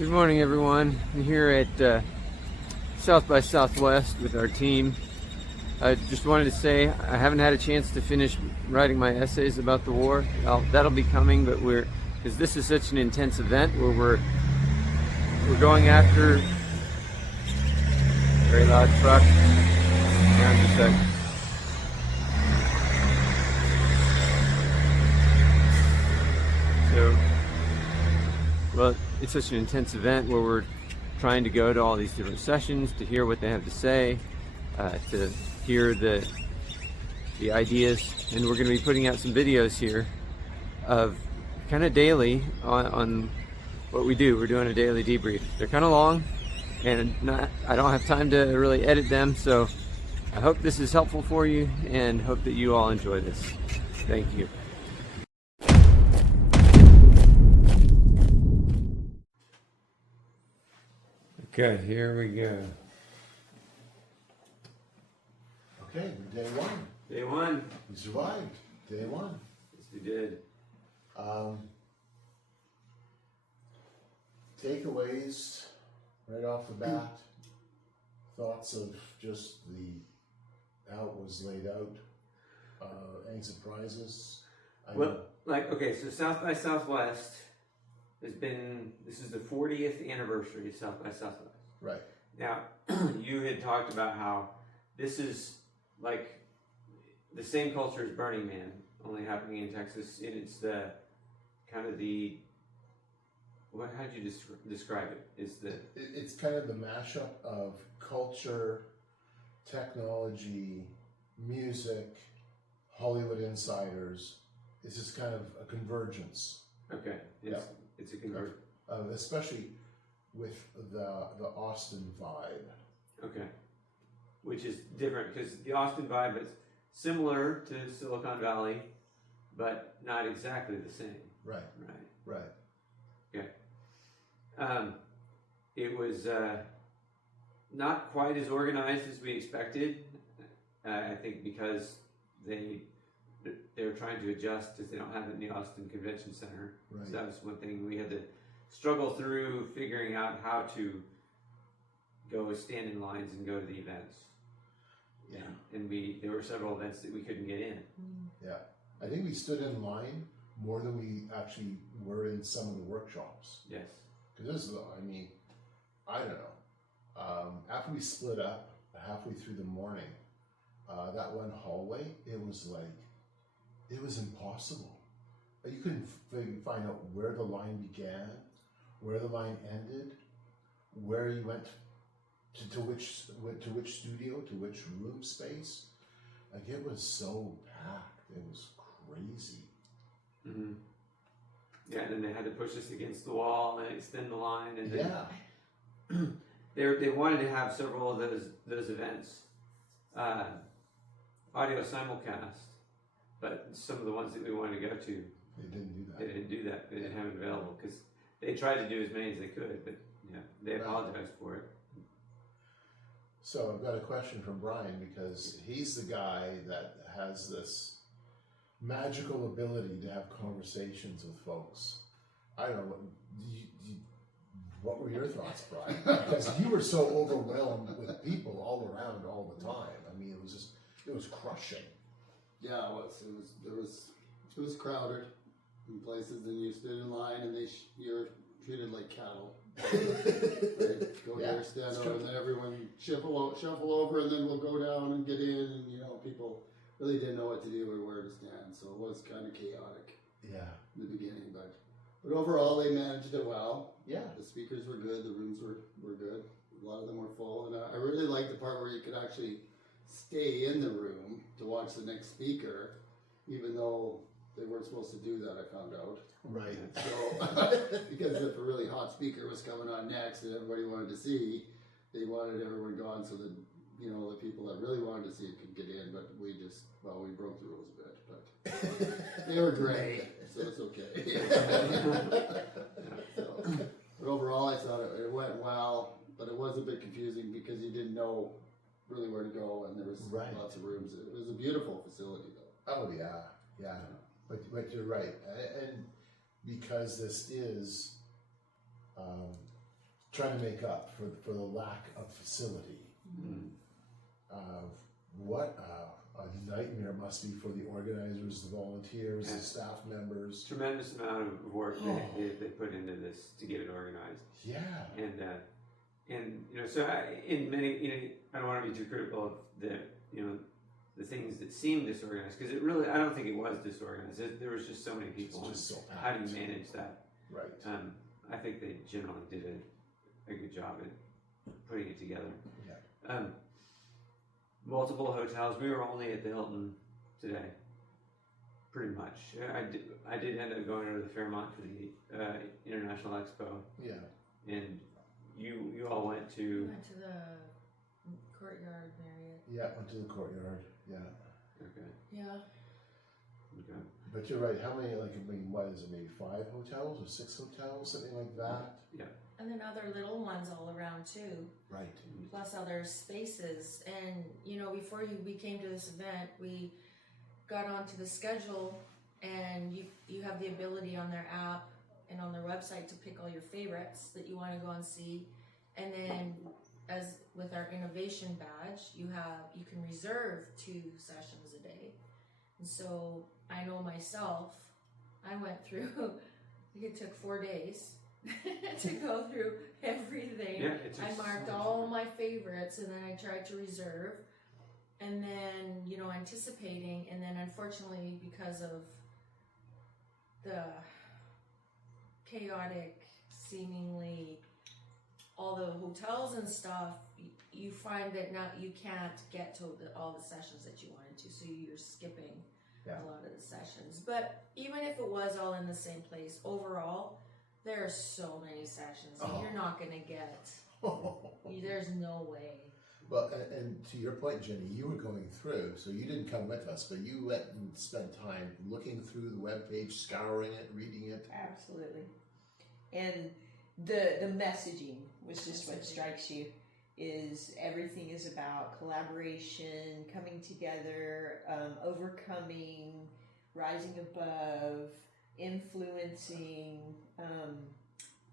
Good morning, everyone. I'm here at South by Southwest with our team. I just wanted to say I haven't had a chance to finish writing my essays about the war. That'll be coming, but because this is such an intense event where we're going after very loud truck. Hang on just a sec. Well, it's such an intense event where we're trying to go to all these different sessions to hear what they have to say, to hear the ideas, and we're going to be putting out some videos here of kind of daily on what we do. We're doing a daily debrief. They're kind of long, and I don't have time to really edit them, so I hope this is helpful for you and hope that you all enjoy this. Thank you. Okay, here we go. Okay, day one. Day one. We survived. Day one. Yes, we did. Takeaways right off the bat. Thoughts of just how it was laid out. Any surprises? Okay, so South by Southwest this is the 40th anniversary of South by Southwest. Right. Now, you had talked about how this is like the same culture as Burning Man, only happening in Texas, and it's the kind of how'd you describe it? It's kind of the mashup of culture, technology, music, Hollywood insiders. It's just kind of a convergence. Okay. It's a convergence. Especially with the Austin vibe. Okay. Which is different because the Austin vibe is similar to Silicon Valley, but not exactly the same. Right. Okay. It was not quite as organized as we expected. I think because they're trying to adjust because they don't have it in the Austin Convention Center. Right. So that was one thing we had to struggle through, figuring out how to go stand in lines and go to the events. Yeah. And there were several events that we couldn't get in. Yeah. I think we stood in line more than we actually were in some of the workshops. Yes. Because I don't know. After we split up halfway through the morning, that one hallway, it was impossible. You couldn't find out where the line began, where the line ended, where you went to which studio, to which room space. Like, it was so packed. It was crazy. Mm-hmm. Yeah, and then they had to push us against the wall and extend the line. And then they wanted to have several of those events audio simulcast, but some of the ones that we wanted to go to, they didn't do that. They didn't have it available because they tried to do as many as they could, but they apologized for it. So I've got a question from Brian, because he's the guy that has this magical ability to have conversations with folks. I don't know, what were your thoughts, Brian? Because you were so overwhelmed with people all around all the time. It was crushing. Yeah, it was crowded in places, and you stood in line, and you're treated like cattle. Right? Go here, stand over, and then everyone shuffle over, and then we'll go down and get in, and people really didn't know what to do or where to stand, so it was kind of chaotic. Yeah. In the beginning, but overall they managed it well. Yeah. The speakers were good, the rooms were good. A lot of them were full, and I really liked the part where you could actually stay in the room to watch the next speaker, even though they weren't supposed to do that, I found out. Right. So, because if a really hot speaker was coming on next and everybody wanted to see, they wanted everyone gone so that, the people that really wanted to see it could get in, but we broke the rules a bit, but they were great, so it's okay. But overall, I thought it went well, but it was a bit confusing because you didn't know really where to go, and there was lots of rooms. It was a beautiful facility, though. Oh yeah. But you're right, and because this is trying to make up for the lack of facility. What a nightmare it must be for the organizers, the volunteers, the staff members. Tremendous amount of work they put into this to get it organized. Yeah. And you know, so in many, you know, I don't want to be too critical of the things that seem disorganized, because it really, I don't think it was disorganized. There was just so many people. It's just so how do packed. you manage that? Right. I think they generally did a good job at putting it together. Yeah. Multiple hotels. We were only at the Hilton today, pretty much. I did end up going over to the Fairmont for the International Expo, Yeah. and you all went We to. went to the Courtyard Marriott. Yeah, went to the Courtyard. Yeah. Okay. Yeah. Okay. But you're right. How many? Like, I mean, what is it? Maybe 5 hotels or 6 hotels, something like that. Yeah. And then other little ones all around too, Right. plus other spaces. And you know, before we came to this event, we got onto the schedule, and you have the ability on their app and on their website to pick all your favorites that you want to go and see. And then, as with our innovation badge, you can reserve 2 sessions a day. And so I know myself, I went through. I think it took 4 days to go through everything. Yeah, I marked all my favorites, and then I tried to reserve, and then, you know, anticipating, and then unfortunately, because of the chaotic, seemingly all the hotels and stuff, you find that now you can't get to all the sessions that you wanted to, so you're skipping a lot of the sessions. But even if it was all in the same place, overall, there are so many sessions that you're not going to get. There's no way. Well, and to your point, Jenny, you were going through, so you didn't come with us, but you went and spent time looking through the webpage, scouring it, reading it. Absolutely. And the messaging was just what strikes you, is everything is about collaboration, coming together, overcoming, rising above, influencing.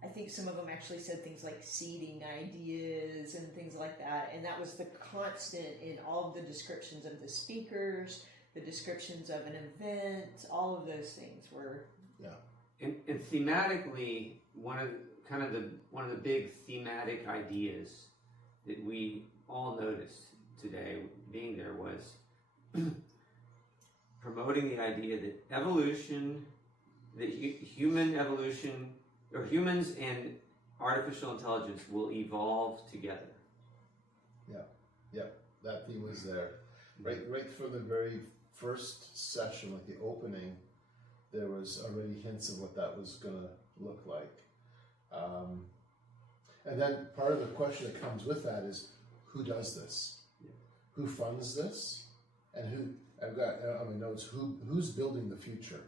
I think some of them actually said things like seeding ideas and things like that, and that was the constant in all of the descriptions of the speakers, the descriptions of an event. All of those things were And thematically, one of the big thematic ideas that we all noticed today being there was promoting the idea that evolution, that human evolution, or humans and artificial intelligence will evolve together. Yeah, that theme was there. Right from the very first session, like the opening, there was already hints of what that was going to look like. And then part of the question that comes with that is, who does this? Yeah. Who funds this? And who, I've got on my notes, who's building the future?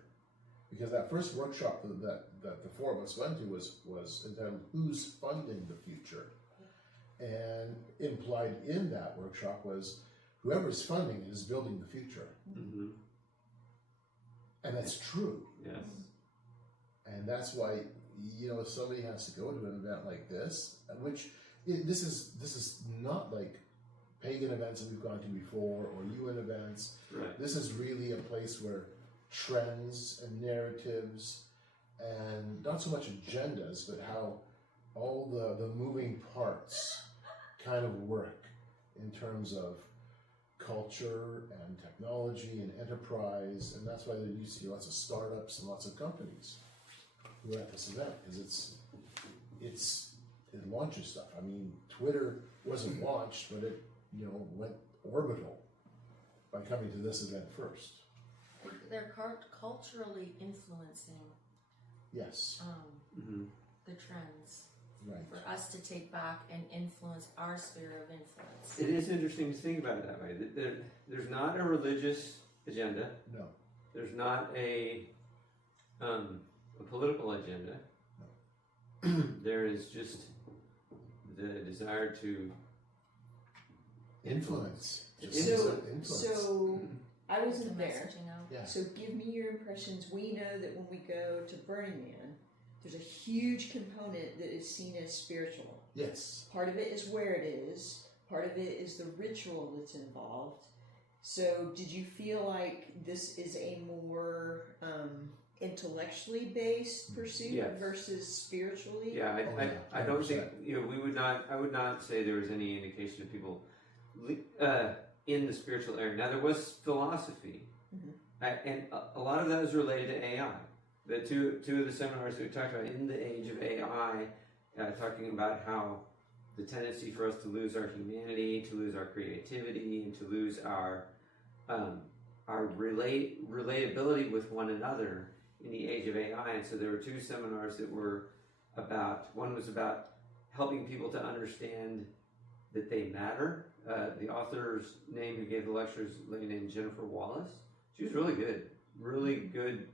Because that first workshop that the 4 of us went to was entitled, Who's Funding the Future? And implied in that workshop was, whoever's funding it is building the future. Mm-hmm. And And that's true. yes. And that's why, you know, if somebody has to go to an event like this, which this is not like pagan events that we've gone to before or UN events. Right. This is really a place where trends and narratives and not so much agendas, but how all the moving parts kind of work in terms of culture and technology and enterprise, and that's why you see lots of startups and lots of companies who are at this event, because it launches stuff. I mean, Twitter wasn't launched, but it, you know, went orbital by coming to this event first. They're culturally influencing Yes, Mm-hmm. the trends right. for us to take back and influence our sphere of influence. It is interesting to think about it that way. There's not a religious agenda. No. There's not a political agenda. No. There is just the desire to Influence. Just influence. So I The wasn't there. messaging out. Yeah. So give me your impressions. We know that when we go to Burning Man, there's a huge component that is seen as spiritual. Yes. Part of it is where it is. Part of it is the ritual that's involved. So did you feel like this is a more intellectually based pursuit Yes. versus spiritually? Yeah, Oh, yeah, I don't think 100%. I would not say there was any indication of people in the spiritual area. Now there was philosophy, and a lot of that was related to AI. The two of the seminars that we talked about in the age of AI, talking about how the tendency for us to lose our humanity, to lose our creativity, and to lose our relatability with one another in the age of AI. And so there were two seminars that were about, one was about helping people to understand that they matter. The author's name who gave the lecture is a lady named Jennifer Wallace. She was really good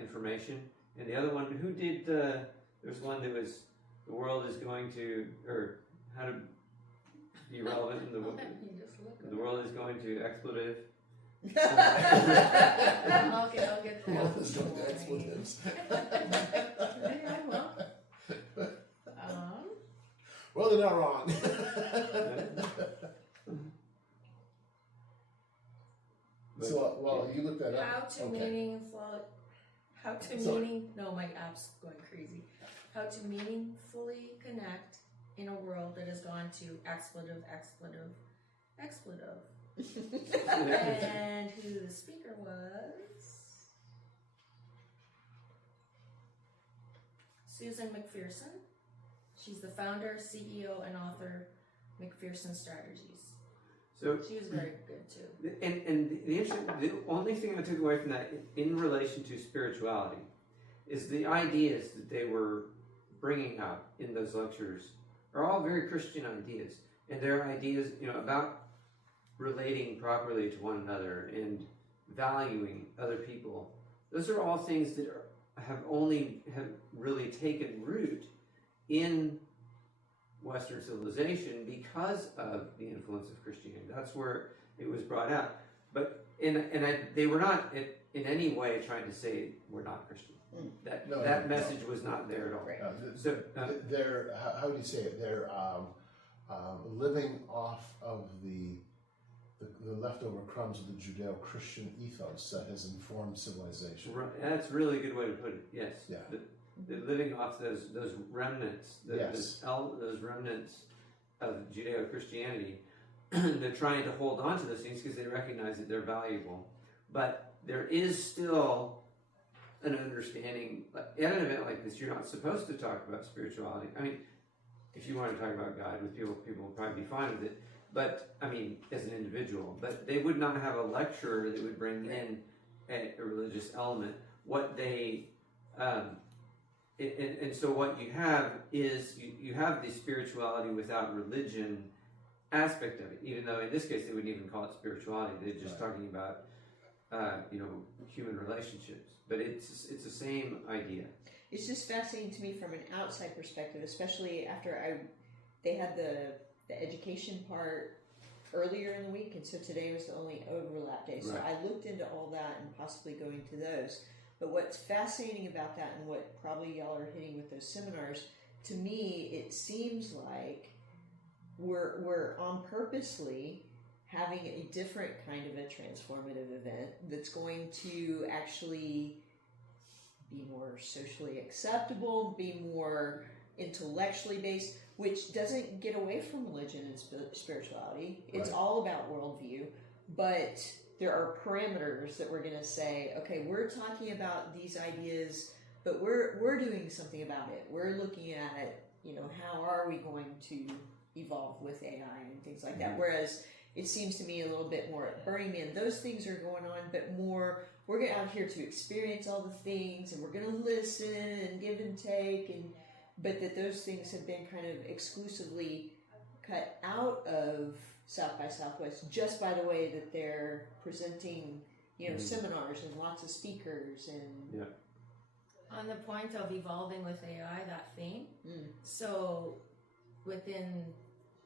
information. And the other one, who did, there's one that was, the world is going to, or how to be relevant in the world. The world is going to expletive. I'll get that. Well, there's no expletives. Okay, well. Well, they're not wrong. So, well, you looked that up. How to no, my app's going crazy. How to meaningfully connect in a world that has gone to expletive. And who the speaker was? Susan McPherson. She's the founder, CEO, and author, McPherson Strategies. So She was very good too. And the only thing I took away from that in relation to spirituality is the ideas that they were bringing up in those lectures are all very Christian ideas, and they're ideas, about relating properly to one another and valuing other people. Those are all things that have really taken root in Western civilization because of the influence of Christianity. That's where it was brought out. But they were not in any way trying to say we're not Christian. That message was not there at all. Right. They're, how do you say it? They're living off of the leftover crumbs of the Judeo-Christian ethos that has informed civilization. Right. That's a really good way to put it. Yes. Yeah. They're living off those remnants, those remnants of Judeo-Christianity. They're trying to hold on to those things because they recognize that they're valuable. But there is still an understanding, at an event like this, you're not supposed to talk about spirituality. I mean, if you want to talk about God with people will probably be fine with it. But, I mean, as an individual. But they would not have a lecturer that would bring in a religious element. What they... And so what you have is you have the spirituality without religion aspect of it, even though in this case they wouldn't even call it spirituality. They're just talking about human relationships. But it's the same idea. It's just fascinating to me from an outside perspective, especially after they had the education part earlier in the week, and so today was the only overlap day. So Right. I looked into all that and possibly going to those. But what's fascinating about that, and what probably y'all are hitting with those seminars, to me, it seems like we're on purposely having a different kind of a transformative event that's going to actually be more socially acceptable, be more intellectually based, which doesn't get away from religion and spirituality. It's Right. all about worldview, but there are parameters that we're going to say, okay, we're talking about these ideas, but we're doing something about it. We're looking at, how are we going to evolve with AI and things like that. Whereas it seems to me a little bit more at Burning Man, those things are going on, but more, we're out here to experience all the things, and we're going to listen and give and take, but that those things have been kind of exclusively cut out of South by Southwest just by the way that they're presenting, seminars and lots of speakers and. Yeah. On the point of evolving with AI, that theme. So within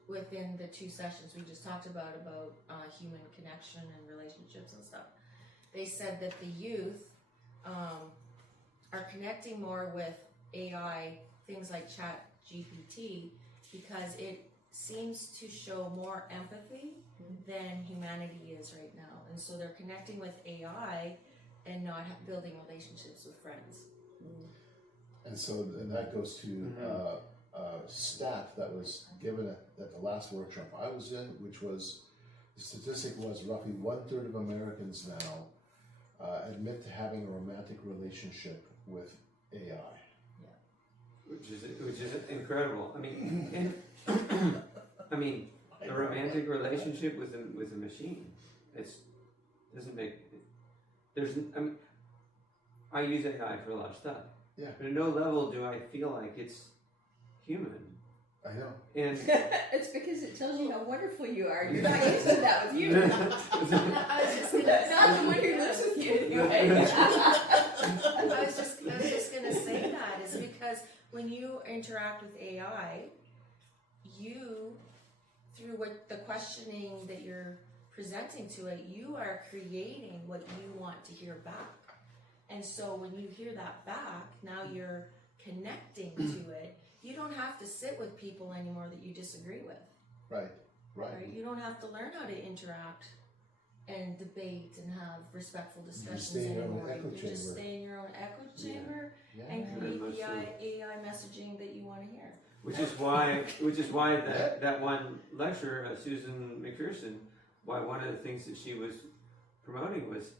the two sessions we just talked about human connection and relationships and stuff, they said that the youth are connecting more with AI, things like Chat GPT, because it seems to show more empathy than humanity is right now. And so they're connecting with AI and not building relationships with friends. And so, and that goes to a stat that was given at the last workshop I was in, which was, the statistic was roughly 1/3 of Americans now admit to having a romantic relationship with AI. Which is incredible. I mean, and I mean, a romantic relationship with a machine. Doesn't make. I mean, I use AI for a lot of stuff. Yeah. But at no level do I feel like it's human. I know. And It's because it tells you how wonderful you are. You're not using that with you. I was just gonna Not the one who lives with you anyway. I was just gonna say that is because when you interact with AI, you, through what the questioning that you're presenting to it, you are creating what you want to hear back. And so when you hear that back, now you're connecting to it. You don't have to sit with people anymore that you disagree with. Right. You don't have to learn how to interact and debate and have respectful discussions stay in your own anymore. echo You just chamber. stay in your own echo chamber Yeah. and create the mostly. AI messaging that you want to hear. which is why that one lecturer, Susan McPherson, why one of the things that she was promoting was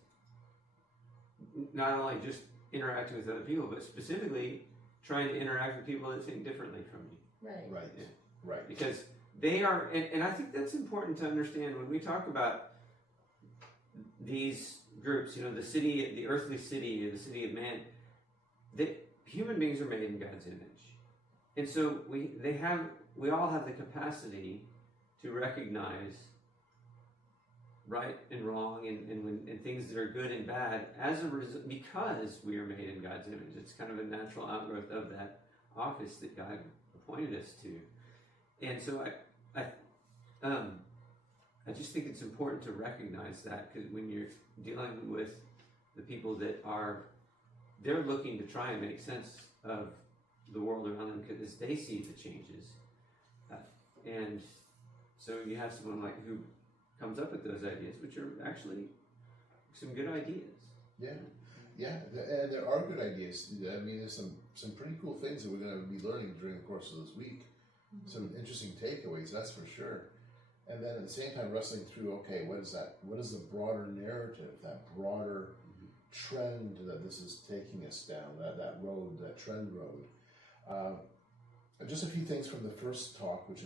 not only just interacting with other people, but specifically trying to interact with people that think differently from you. Right. Right. Because they are, and I think that's important to understand when we talk about these groups, you know, the city, the earthly city, the city of man, human beings are made in God's image. And so we all have the capacity to recognize right and wrong and things that are good and bad as a result, because we are made in God's image. It's kind of a natural outgrowth of that office that God appointed us to. And so I just think it's important to recognize that, because when you're dealing with the people that they're looking to try and make sense of the world around them because they see the changes. And so you have someone like who comes up with those ideas, which are actually some good ideas. Yeah, and there are good ideas. I mean, there's some pretty cool things that we're going to be learning during the course of this week. Some interesting takeaways, that's for sure. And then at the same time, wrestling through, okay, what is that? What is the broader narrative, that broader trend that this is taking us down, that road, that trend road? Just a few things from the first talk, which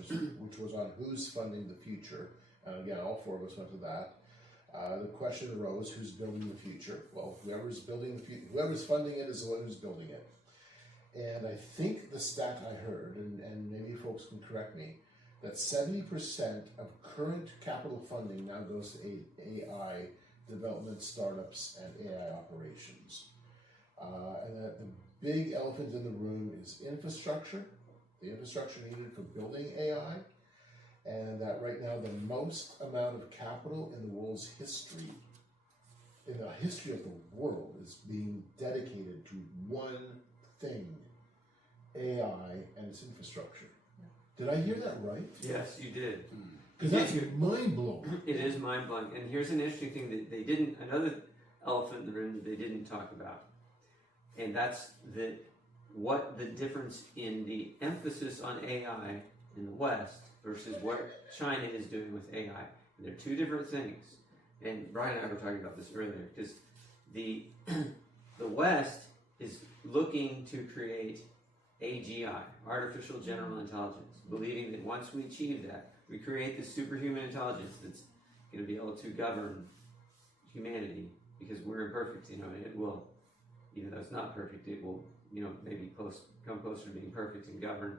was on who's funding the future. And again, all four of us went to that. The question arose, who's building the future? Well, whoever's building the future, whoever's funding it is the one who's building it. And I think the stat I heard, and maybe folks can correct me, that 70% of current capital funding now goes to AI development, startups, and AI operations. And that the big elephant in the room is infrastructure, the infrastructure needed for building AI, and that right now the most amount of capital in the world's history, in the history of the world, is being dedicated to one thing, AI and its infrastructure. Did I hear that right? Yes, you did. Because that's mind-blowing. It is mind-blowing. And here's an interesting thing that another elephant in the room that they didn't talk about. And that's what the difference in the emphasis on AI in the West versus what China is doing with AI. And they're two different things. And Brian and I were talking about this earlier, because the West is looking to create AGI, artificial general intelligence, believing that once we achieve that, we create this superhuman intelligence that's going to be able to govern humanity, because we're imperfect, and it will, even though it's not perfect, it will, maybe come closer to being perfect and govern.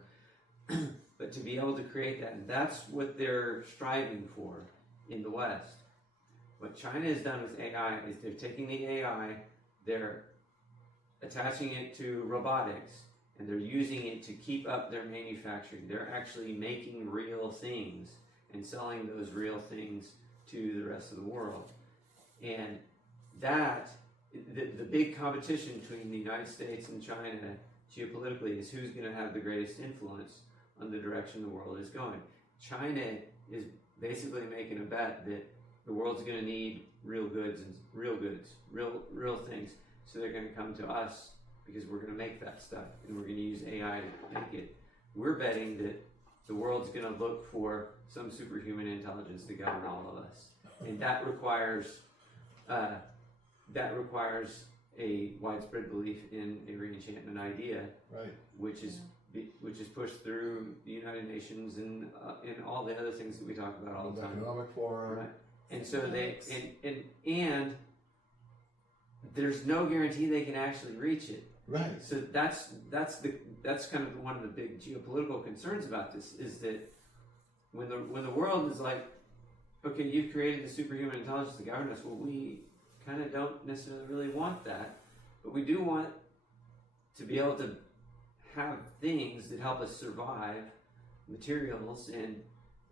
But to be able to create that, and that's what they're striving for in the West. What China has done with AI is they're taking the AI, they're attaching it to robotics, and they're using it to keep up their manufacturing. They're actually making real things and selling those real things to the rest of the world. And that, the big competition between the United States and China geopolitically is who's going to have the greatest influence on the direction the world is going. China is basically making a bet that the world's going to need real goods, real things. So they're going to come to us because we're going to make that stuff, and we're going to use AI to make it. We're betting that the world's going to look for some superhuman intelligence to govern all of us, and that requires a widespread belief in a re-enchantment idea, Right. which is pushed through the United Nations and all the other things that we talk about all the World time. Economic Forum. Right. And so and there's no guarantee they can actually reach it. Right. So that's kind of one of the big geopolitical concerns about this, is that when the world is like, okay, you've created the superhuman intelligence to govern us, well, we kind of don't necessarily really want that, but we do want to be able to have things that help us survive, materials, and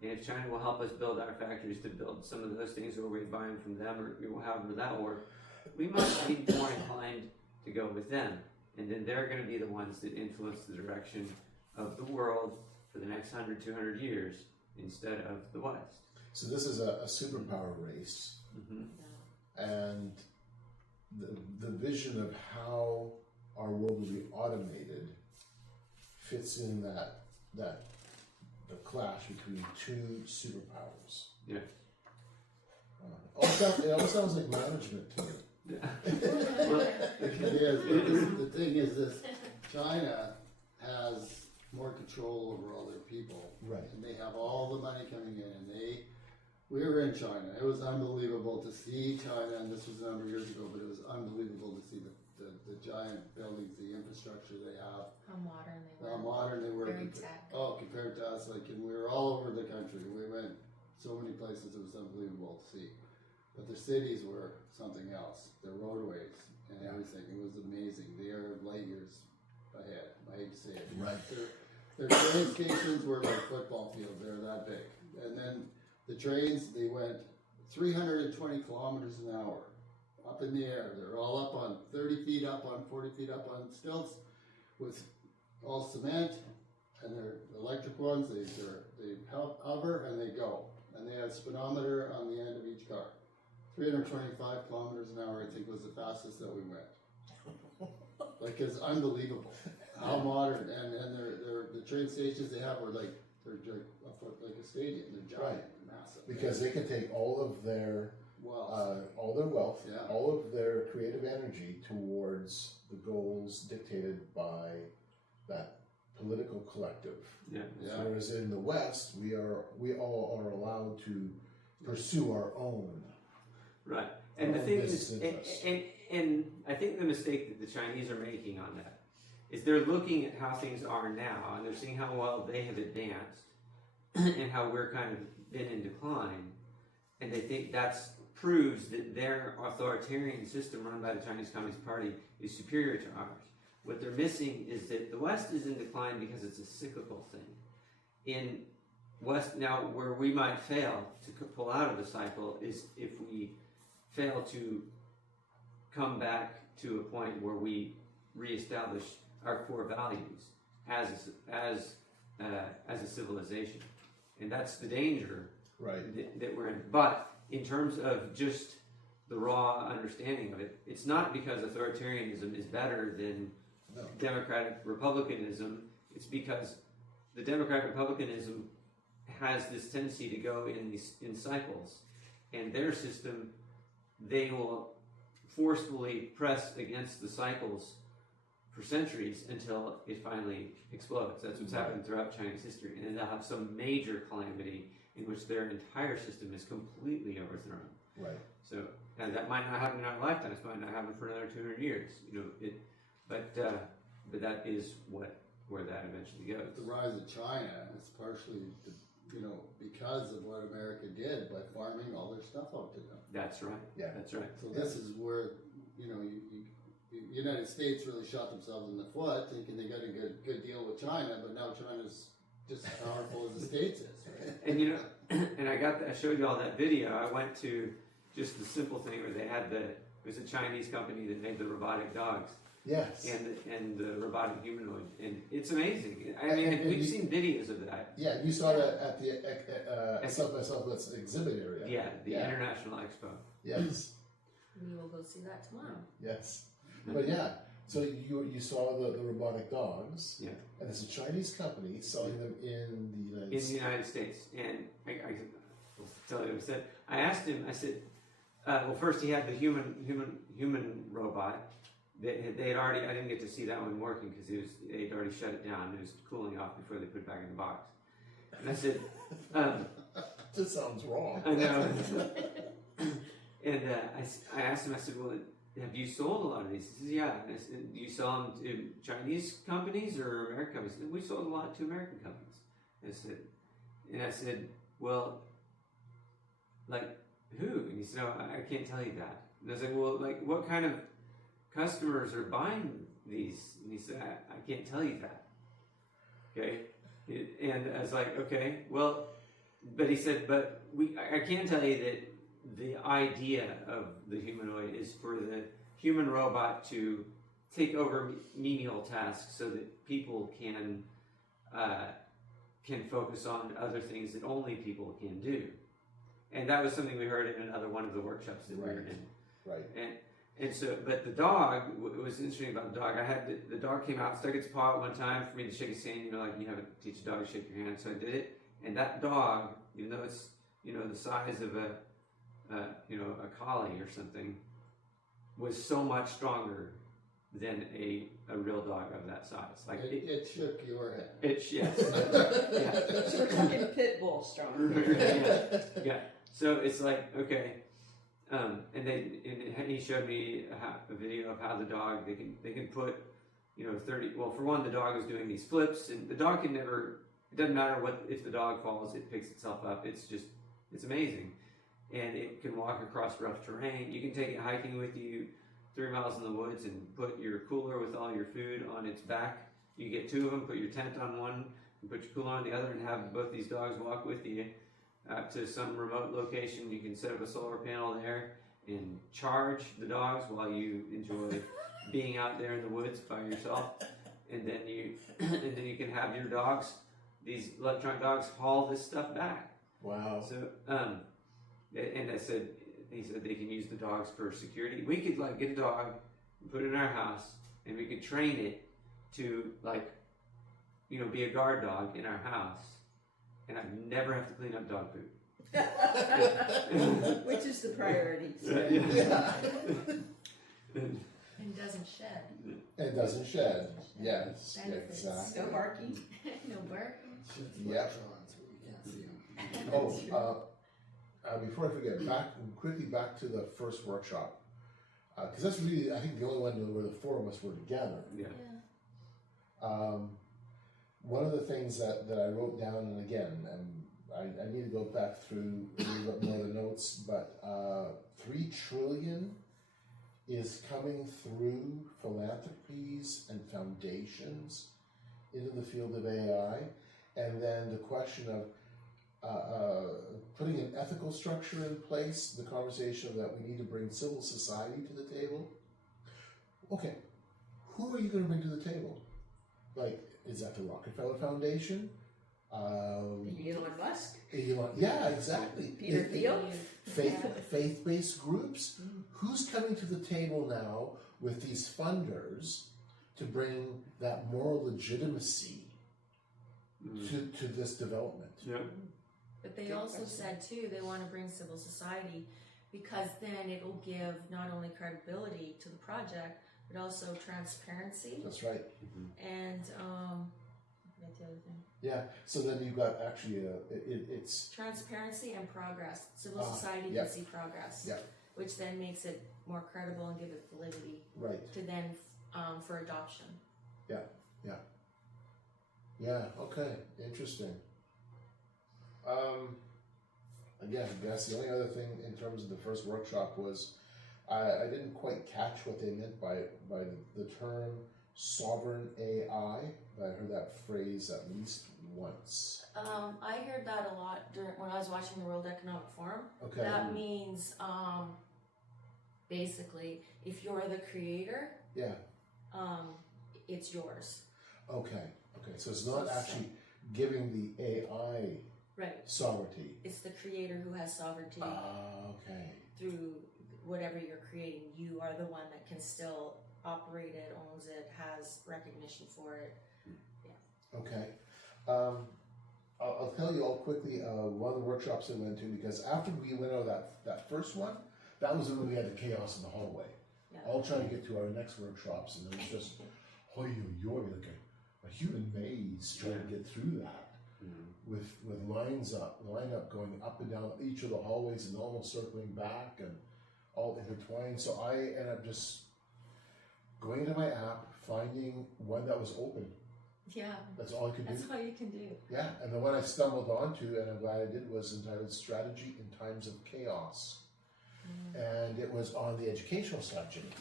if China will help us build our factories to build some of those things, or we buy them from them, or however that will work, we might be more inclined to go with them. And then they're going to be the ones that influence the direction of the world for the next 100, 200 years instead of the West. So this is a superpower race, and the vision of how our world will be automated fits in that the clash between two superpowers. Yeah. It all sounds like management to me. Well, It is. The thing is this, China has more control over all their people. Right. And they have all the money coming in, and we were in China. It was unbelievable to see China, and this was a number of years ago, but it was unbelievable to see the giant buildings, the infrastructure they have. How modern they were. How modern they were. Very tech. Compared to us, and we were all over the country. We went so many places, it was unbelievable to see. But their cities were something else. Their roadways and everything. It was amazing. They are light years ahead. I hate to say it. Right. Their train stations were like football fields. They're that big. And then the trains, they went 320 kilometers an hour up in the air. They're all up on 30 feet up, on 40 feet up on stilts with all cement, and they're electric ones. They hover and they go. And they had a speedometer on the end of each car. 325 kilometers an hour, I think, was the fastest that we went. Like, it's unbelievable how modern, and the train stations they have were like, they're a foot like a stadium. They're giant, massive. Because they can take all of their wealth, Yeah. all of their creative energy towards the goals dictated by that political collective. yeah. Yeah. Whereas in the West, we all are allowed to pursue our own. Right. And the Our thing business is, interests. and I think the mistake that the Chinese are making on that is they're looking at how things are now, and they're seeing how well they have advanced and how we're kind of been in decline, and they think that proves that their authoritarian system run by the Chinese Communist Party is superior to ours. What they're missing is that the West is in decline because it's a cyclical thing. In West, now where we might fail to pull out of the cycle is if we fail to come back to a point where we reestablish our core values as a civilization, and that's the danger Right. that we're in. But in terms of just the raw understanding of it, it's not because authoritarianism is better than democratic republicanism. It's because the democratic republicanism has this tendency to go in cycles, and their system, they will forcefully press against the cycles for centuries until it finally explodes. That's what's happened throughout Chinese history, and then they'll have some major calamity in which their entire system is completely overthrown. Right. So, and that might not happen in our lifetimes. Might not happen for another 200 years. But that is where that eventually goes. The rise of China is partially, because of what America did by farming all their stuff out to them. That's right. Yeah. That's right. So this is where, the United States really shot themselves in the foot, thinking they got a good deal with China, but now China's just as powerful as the States is, right? And and I showed you all that video. I went to just the simple thing where they had it was a Chinese company that made the robotic dogs, Yes. and the robotic humanoid, and it's amazing. I mean, And we've you- seen videos of that. Yeah, you saw that at the South by Southwest exhibit area. Yeah, the International Expo. Yes. We will go see that tomorrow. Yes. But yeah, so you saw the robotic dogs. Yeah. And it's a Chinese company selling them in the United In the States. United States, and I will tell you what I said. I asked him. I said, well, first he had the human robot. They had already. I didn't get to see that one working because they'd already shut it down. It was cooling off before they put it back in the box. And I said, This sounds wrong. I know. And I asked him. I said, well, have you sold a lot of these? He says, yeah. And I said, do you sell them to Chinese companies or American companies? He said, we sold a lot to American companies. And I said, well, like who? And he said, no, I can't tell you that. And I was like, well, like what kind of customers are buying these? And he said, I can't tell you that. Okay. And I was like, okay, well, but he said, but I can tell you that the idea of the humanoid is for the human robot to take over menial tasks so that people can focus on other things that only people can do. And that was something we heard in another one of the workshops that we were in. Right. And so, but the dog, what was interesting about the dog, I had the dog came out, stuck its paw at one time for me to shake his hand, like you have to teach a dog to shake your hand, so I did it. And that dog, even though it's, the size of a collie or something, was so much stronger than a real dog of that size. Like it shook your head. yes. Yeah. So we're talking pit bull strong. Yeah. So it's like, okay. And he showed me a video of how the dog, they can put, 30, well, for one, the dog is doing these flips, and the dog can never, it doesn't matter if the dog falls, it picks itself up. It's amazing. And it can walk across rough terrain. You can take it hiking with you 3 miles in the woods and put your cooler with all your food on its back. You get 2 of them, put your tent on one, and put your cooler on the other, and have both these dogs walk with you to some remote location. You can set up a solar panel there and charge the dogs while you enjoy being out there in the woods by yourself. And then you can have your dogs, these electronic dogs, haul this stuff back. Wow. So, and he said they can use the dogs for security. We could get a dog and put it in our house, and we could train it to be a guard dog in our house, and I'd never have to clean up dog poop. Which is the priority. Yeah. And doesn't shed. It doesn't shed. Yes, Benefits. exactly. No barking. No barking. Shoots Yep. electrons, but you can't see them. Before I forget, quickly back to the first workshop, because that's really, I think, the only one where the 4 of us were together. Yeah. One of the things that I wrote down, and again, I need to go back through a little bit more of the notes, but 3 trillion is coming through philanthropies and foundations into the field of AI, and then the question of putting an ethical structure in place, the conversation that we need to bring civil society to the table. Okay, who are you going to bring to the table? Like, is that the Rockefeller Foundation? Elon Musk. Yeah, exactly. Peter Thiel. Faith-based groups. Who's coming to the table now with these funders to bring that moral legitimacy to this development? Yeah. But they also said too, they want to bring civil society because then it'll give not only credibility to the project, but also transparency. That's right. And I forgot the other thing. Yeah. So then you've got actually it's Transparency and progress. Civil society yeah. can see progress, Yeah. which then makes it more credible and give it validity right. to then for adoption. Yeah. Okay. Interesting. Again, I guess the only other thing in terms of the first workshop was I didn't quite catch what they meant by the term sovereign AI, but I heard that phrase at least once. I heard that a lot when I was watching the World Economic Forum. Okay. That means basically if you're the creator, Yeah. it's yours. Okay. So it's not actually giving the AI Right. sovereignty. It's the creator who has sovereignty Okay. through whatever you're creating. You are the one that can still operate it, owns it, has recognition for it. Okay. I'll tell you all quickly one of the workshops I went to, because after we went out of that first one, that was when we had the chaos in the hallway. Yeah. All trying to get to our next workshops, and it was just, like a human maze trying to get through that. With line up going up and down each of the hallways and almost circling back and all intertwined. So I ended up just going into my app, finding one that was open. Yeah. That's all I could do. That's all you can do. Yeah, and the one I stumbled onto, and I'm glad I did, was entitled Strategy in Times of Chaos. And it was on the educational side, Jimmy.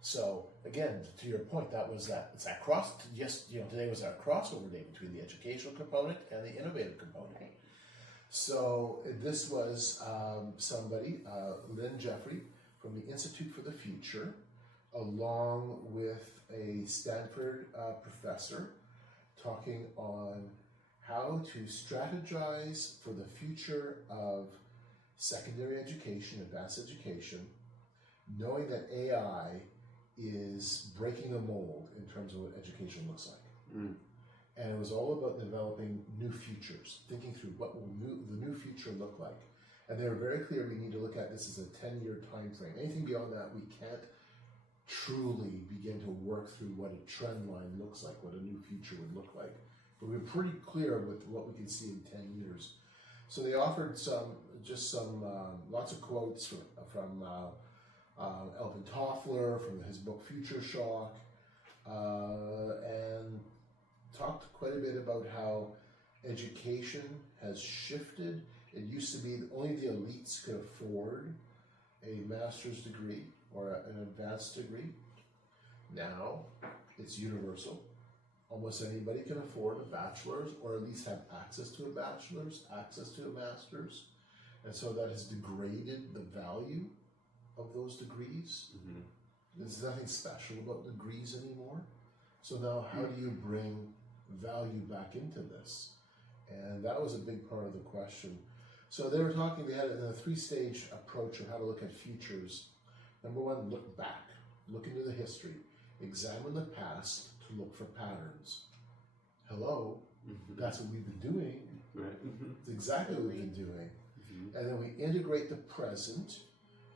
So, again, to your point, it's that today was our crossover day between the educational component and the innovative component. Right. So, this was somebody, Lynn Jeffrey, from the Institute for the Future, along with a Stanford professor, talking on how to strategize for the future of secondary education, advanced education, knowing that AI is breaking the mold in terms of what education looks like. And it was all about developing new futures, thinking through what will the new future look like. And they were very clear, we need to look at this as a 10-year time frame. Anything beyond that, we can't truly begin to work through what a trend line looks like, what a new future would look like. But we're pretty clear with what we can see in 10 years. So they offered lots of quotes from Alvin Toffler, from his book Future Shock, and talked quite a bit about how education has shifted. It used to be that only the elites could afford a master's degree or an advanced degree. Now it's universal. Almost anybody can afford a bachelor's, or at least have access to a bachelor's, access to a master's. And so that has degraded the value of those degrees. There's nothing special about degrees anymore. So now how do you bring value back into this? And that was a big part of the question. So they had a 3-stage approach of how to look at futures. Number one, look back, look into the history, examine the past to look for patterns. Hello, that's what we've been doing. Right. It's exactly what we've been doing. And then we integrate the present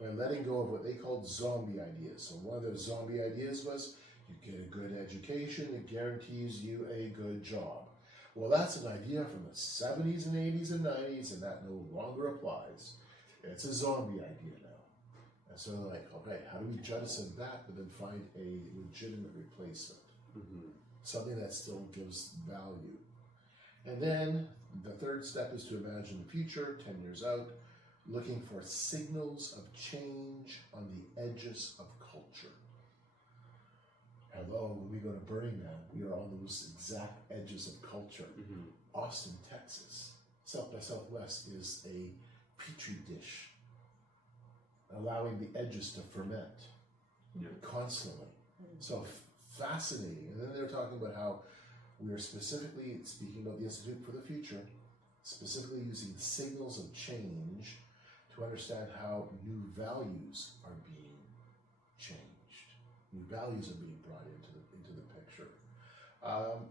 by letting go of what they called zombie ideas. So one of those zombie ideas was, you get a good education, it guarantees you a good job. Well, that's an idea from the 70s and 80s and 90s, and that no longer applies. It's a zombie idea now. And so they're like, okay, how do we jettison that, but then find a legitimate replacement? Something that still gives value. And then the third step is to imagine the future, 10 years out, looking for signals of change on the edges of culture. Hello, when we go to Burning Man, we are on those exact edges of culture. Austin, Texas, South by Southwest is a petri dish, allowing the edges to ferment constantly. So fascinating. And then they're talking about how we are specifically, speaking about the Institute for the Future, specifically using signals of change to understand how new values are being changed. New values are being brought into the picture.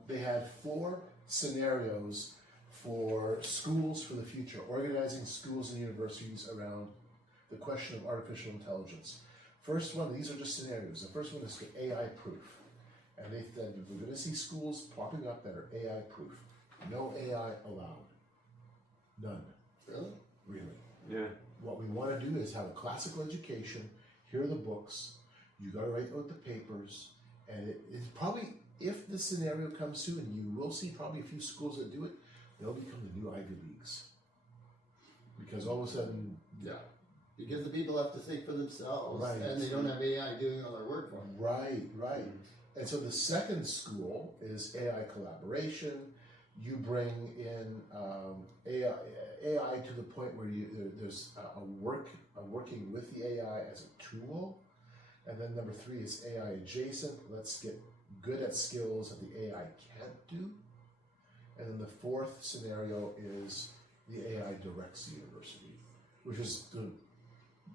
They had 4 scenarios for schools for the future, organizing schools and universities around the question of artificial intelligence. First one, these are just scenarios. The first one is AI proof. And they said, we're going to see schools popping up that are AI proof. No AI allowed. None. Really? Really. Yeah. What we want to do is have a classical education. Here are the books. You got to write out the papers. And it's probably, if the scenario comes through, and you will see probably a few schools that do it, they'll become the new Ivy Leagues. Because all of a sudden, Because the people have to think for themselves, Right. and they don't have AI doing all their work for them. right. And so the second school is AI collaboration. You bring in AI to the point where there's a working with the AI as a tool, And then number 3 is AI adjacent. Let's get good at skills that the AI can't do. And then the 4th scenario is the AI directs the university, which is the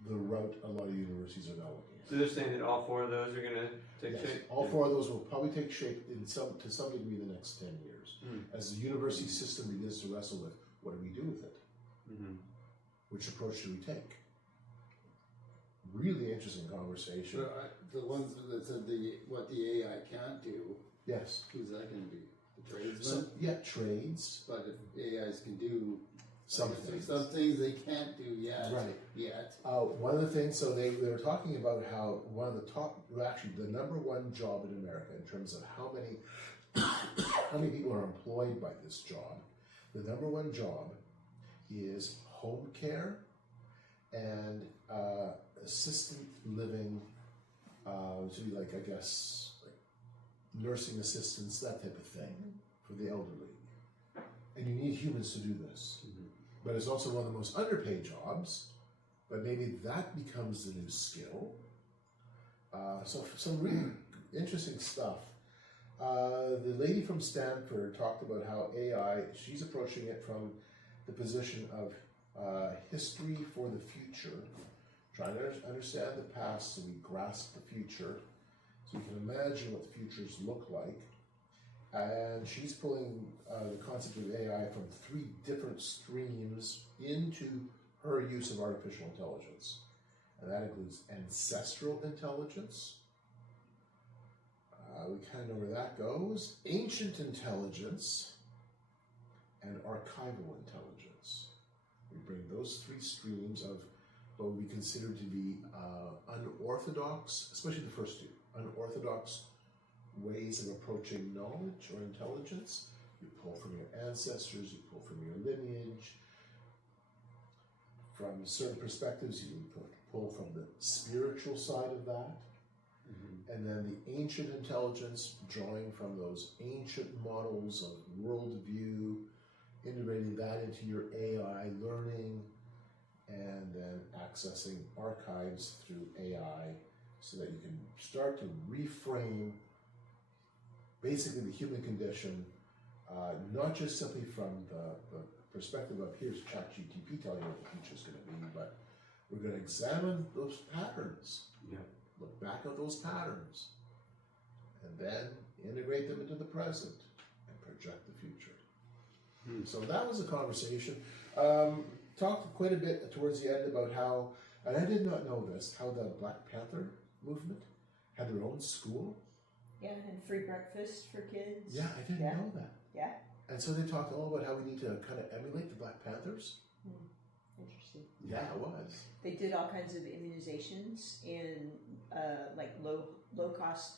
route a lot of universities are now looking at. So they're saying that all 4 of those are going to take Yes, shape? all 4 of those will probably take shape to some degree in the next 10 years. As the university system begins to wrestle with, what do we do with it? Which approach do we take? Really interesting conversation. So the ones that said what the AI can't do, Yes. who's that going to be? The tradesman? So, yeah, trades. But if AIs can do Some I guess things. there's some things they can't do yet. Right. Yet. One of the things, so they were talking about how one of the top, well, actually the number 1 job in America in terms of how many people are employed by this job, the number 1 job is home care and assistant living, so like, I guess, like nursing assistants, that type of thing for the elderly. And you need humans to do this. But it's also one of the most underpaid jobs, but maybe that becomes the new skill. So some really interesting stuff. The lady from Stanford talked about how AI, she's approaching it from the position of history for the future, trying to understand the past so we grasp the future, so we can imagine what the futures look like. And she's pulling the concept of AI from 3 different streams into her use of artificial intelligence. And that includes ancestral intelligence. We kind of know where that goes. Ancient intelligence and archival intelligence. We bring those 3 streams of what we consider to be unorthodox, especially the first 2, unorthodox ways of approaching knowledge or intelligence. You pull from your ancestors, you pull from your lineage. From certain perspectives, you pull from the spiritual side of that. And then the ancient intelligence, drawing from those ancient models of worldview, integrating that into your AI learning, and then accessing archives through AI so that you can start to reframe basically the human condition, not just simply from the perspective of here's ChatGPT telling you what the future is going to be, but we're going to examine those patterns, look back at those patterns, and then integrate them into the present and project the future. So that was a conversation. Talked quite a bit towards the end about how, and I did not know this, how the Black Panther movement had their own school. Yeah, and free breakfast for kids. Yeah, I didn't know that. Yeah. And so they talked all about how we need to kind of emulate the Black Panthers. Interesting. Yeah, it was. They did all kinds of immunizations and like low cost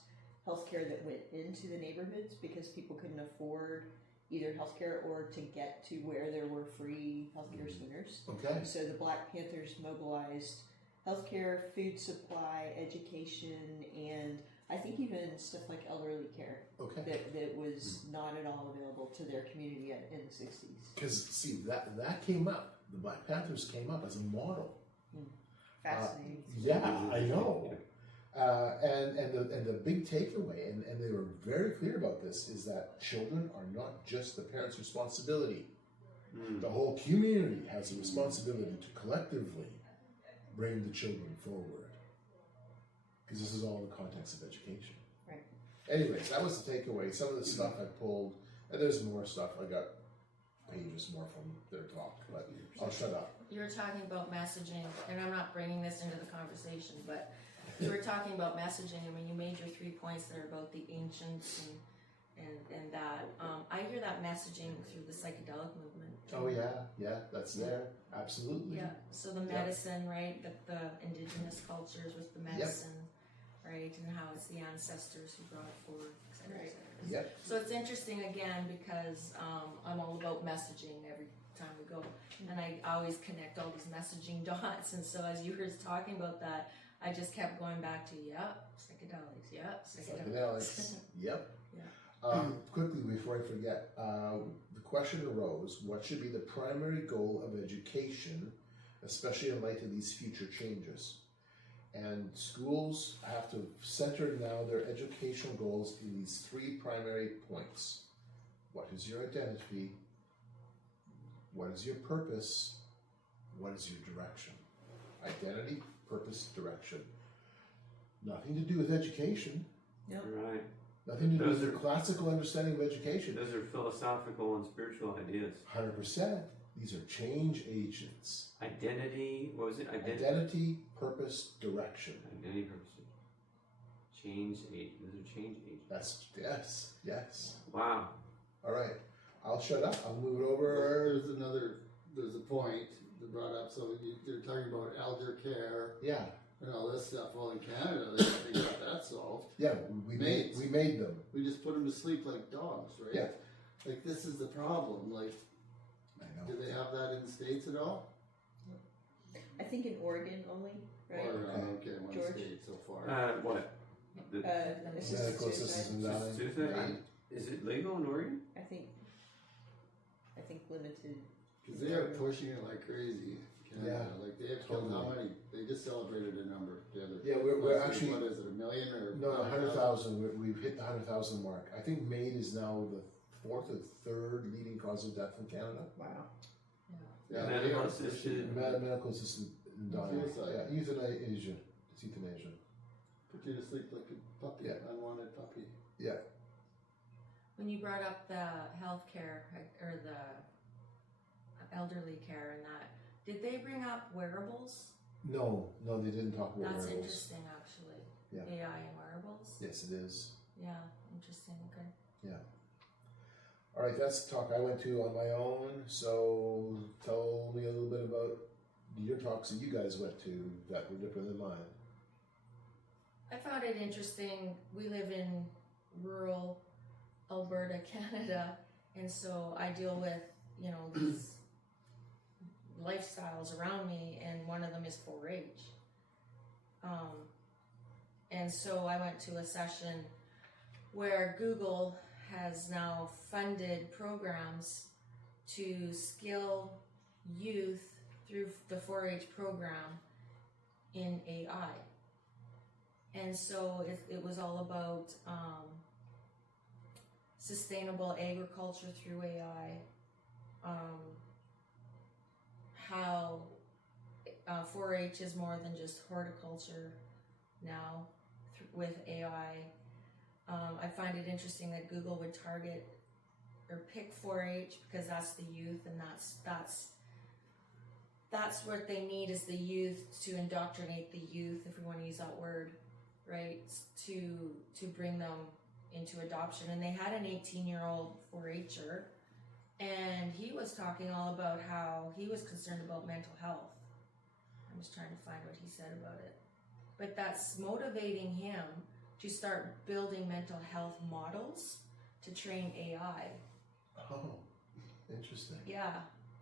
healthcare that went into the neighborhoods because people couldn't afford either healthcare or to get to where there were free healthcare centers. Okay. So the Black Panthers mobilized healthcare, food supply, education, and I think even stuff like elderly care Okay. that was not at all available to their community in the 60s. Because, see, that came up. The Black Panthers came up as a model. Fascinating. Yeah, I know. And the big takeaway, and they were very clear about this, is that children are not just the parents' responsibility. The whole community has a responsibility to collectively bring the children forward. Because this is all in the context of education. Right. Anyways, that was the takeaway. Some of the stuff I pulled, and there's more stuff. I got pages more from their talk, but I'll shut up. You were talking about messaging, and I'm not bringing this into the conversation, but you were talking about messaging, and when you made your 3 points there about the ancients and that, I hear that messaging through the psychedelic movement. Oh yeah, that's there. Absolutely. Yeah, so the medicine, right, the indigenous cultures with the medicine, right, and how it's the ancestors who brought it forward, et cetera, et cetera. Yep. So it's interesting again because I'm all about messaging every time we go, and I always connect all these messaging dots. And so as you were talking about that, I just kept going back to psychedelics, Psychedelics. Yep. Yeah. Quickly before I forget, the question arose: what should be the primary goal of education, especially in light of these future changes? And schools have to center now their educational goals in these 3 primary points. What is your identity? What is your purpose? What is your direction? Identity, purpose, direction. Nothing to do with education. Right. Nothing to do Those with are- the classical understanding of education. Those are philosophical and spiritual ideas. 100%. These are change agents. Identity, what was it? Identity, purpose, direction. Identity, purpose. Change agent. Those are change agents. That's, yes. Wow. All right. I'll shut up. I'll move it over. There's a point that brought up, so you're talking about elder care Yeah. and all this stuff. Well, in Canada, they got that solved. Yeah, we made them. We just put them to sleep like dogs, right? Yeah. Like, this is the problem. Like, I know. do they have that in the States at all? I think in Oregon only, right? Or, okay, one George? state so far. What? The Assisted Medical suicide. assistance dying. suicide? Right. Is it legal in Oregon? I think limited. Because they are pushing it like crazy. Canada. Yeah. Like, they have killed how Totally. many? They just celebrated a number the other. Yeah, we're last week. actually- What is it, 1 million or? No, 100,000. We've hit the 100,000 mark. I think MAID is now the 4th or 3rd leading cause of death in Canada. Wow. Yeah, Medical they are assisted. pushing it. Medical assistant dying. Suicide. Yeah, euthanasia. It's euthanasia. Put you to sleep like a puppy, Yeah. unwanted puppy. Yeah. When you brought up the healthcare or the elderly care and that, did they bring up wearables? No, they didn't talk about That's wearables. interesting, actually. Yeah. AI and wearables. Yes, it is. Yeah, interesting. Okay. All right, that's the talk I went to on my own. So tell me a little bit about your talks that you guys went to that were different than mine. I found it interesting. We live in rural Alberta, Canada, and so I deal with, these lifestyles around me, and one of them is 4-H. And so I went to a session where Google has now funded programs to skill youth through the 4-H program in AI. And so it was all about sustainable agriculture through AI, how 4-H is more than just horticulture now with AI. I find it interesting that Google would target or pick 4-H because that's the youth, and that's what they need is the youth, to indoctrinate the youth, if we want to use that word, right? To bring them into adoption. And they had an 18-year-old 4-H'er, and he was talking all about how he was concerned about mental health. I'm just trying to find what he said about it. But that's motivating him to start building mental health models to train AI. Oh, interesting. Yeah,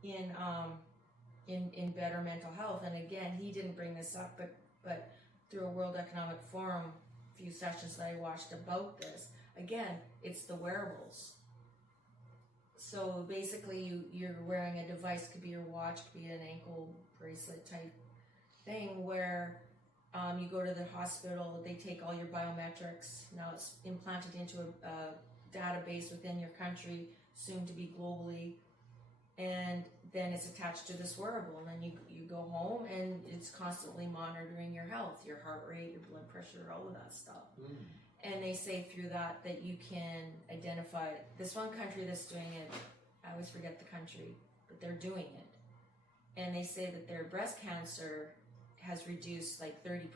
in better mental health. And again, he didn't bring this up, but through a World Economic Forum few sessions that I watched about this, again, it's the wearables. So basically, you're wearing a device, could be your watch, could be an ankle bracelet type thing, where you go to the hospital, they take all your biometrics. Now it's implanted into a database within your country, soon to be globally, and then it's attached to this wearable, and then you go home and it's constantly monitoring your health, your heart rate, your blood pressure, all of that stuff. And they say through that you can identify this one country that's doing it. I always forget the country, but they're doing it, and they say that their breast cancer has reduced like 30%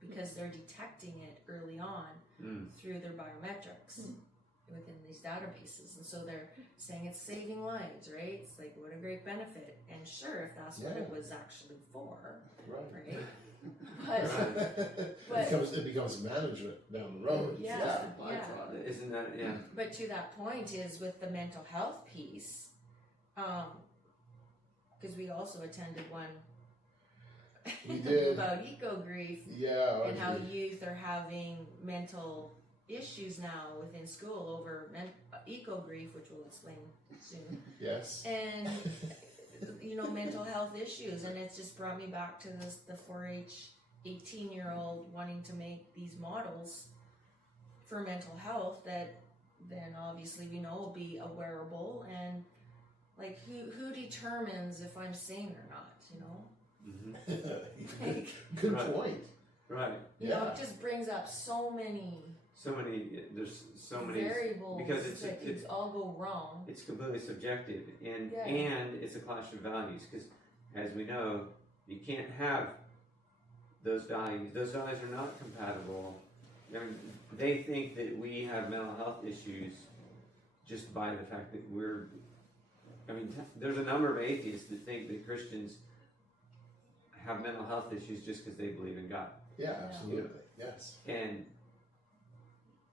because they're detecting it early on through their biometrics within these databases. And so they're saying it's saving lives, right? It's like, what a great benefit. And sure, if that's what it was actually for, right? But It becomes management down the road. yeah, Just a yeah. byproduct. Isn't that, yeah. But to that point is with the mental health piece, because we also attended one We did. about eco-grief, Yeah. and how youth are having mental issues now within school over eco-grief, which we'll explain soon, Yes. and mental health issues. And it's just brought me back to the 4-H 18-year-old wanting to make these models for mental health that then obviously we know will be a wearable, and like who determines if I'm sane or not, you know? Like, Good Right. point. Right. you know, it just brings up so many There's so many variables because it's that could all go wrong. it's completely subjective, and Yeah. and it's a clash of values, because as we know, you can't have those values. Those values are not compatible. I mean, they think that we have mental health issues just by the fact that we're. I mean, there's a number of atheists that think that Christians have mental health issues just because they believe in God. Yeah, absolutely. Yes. And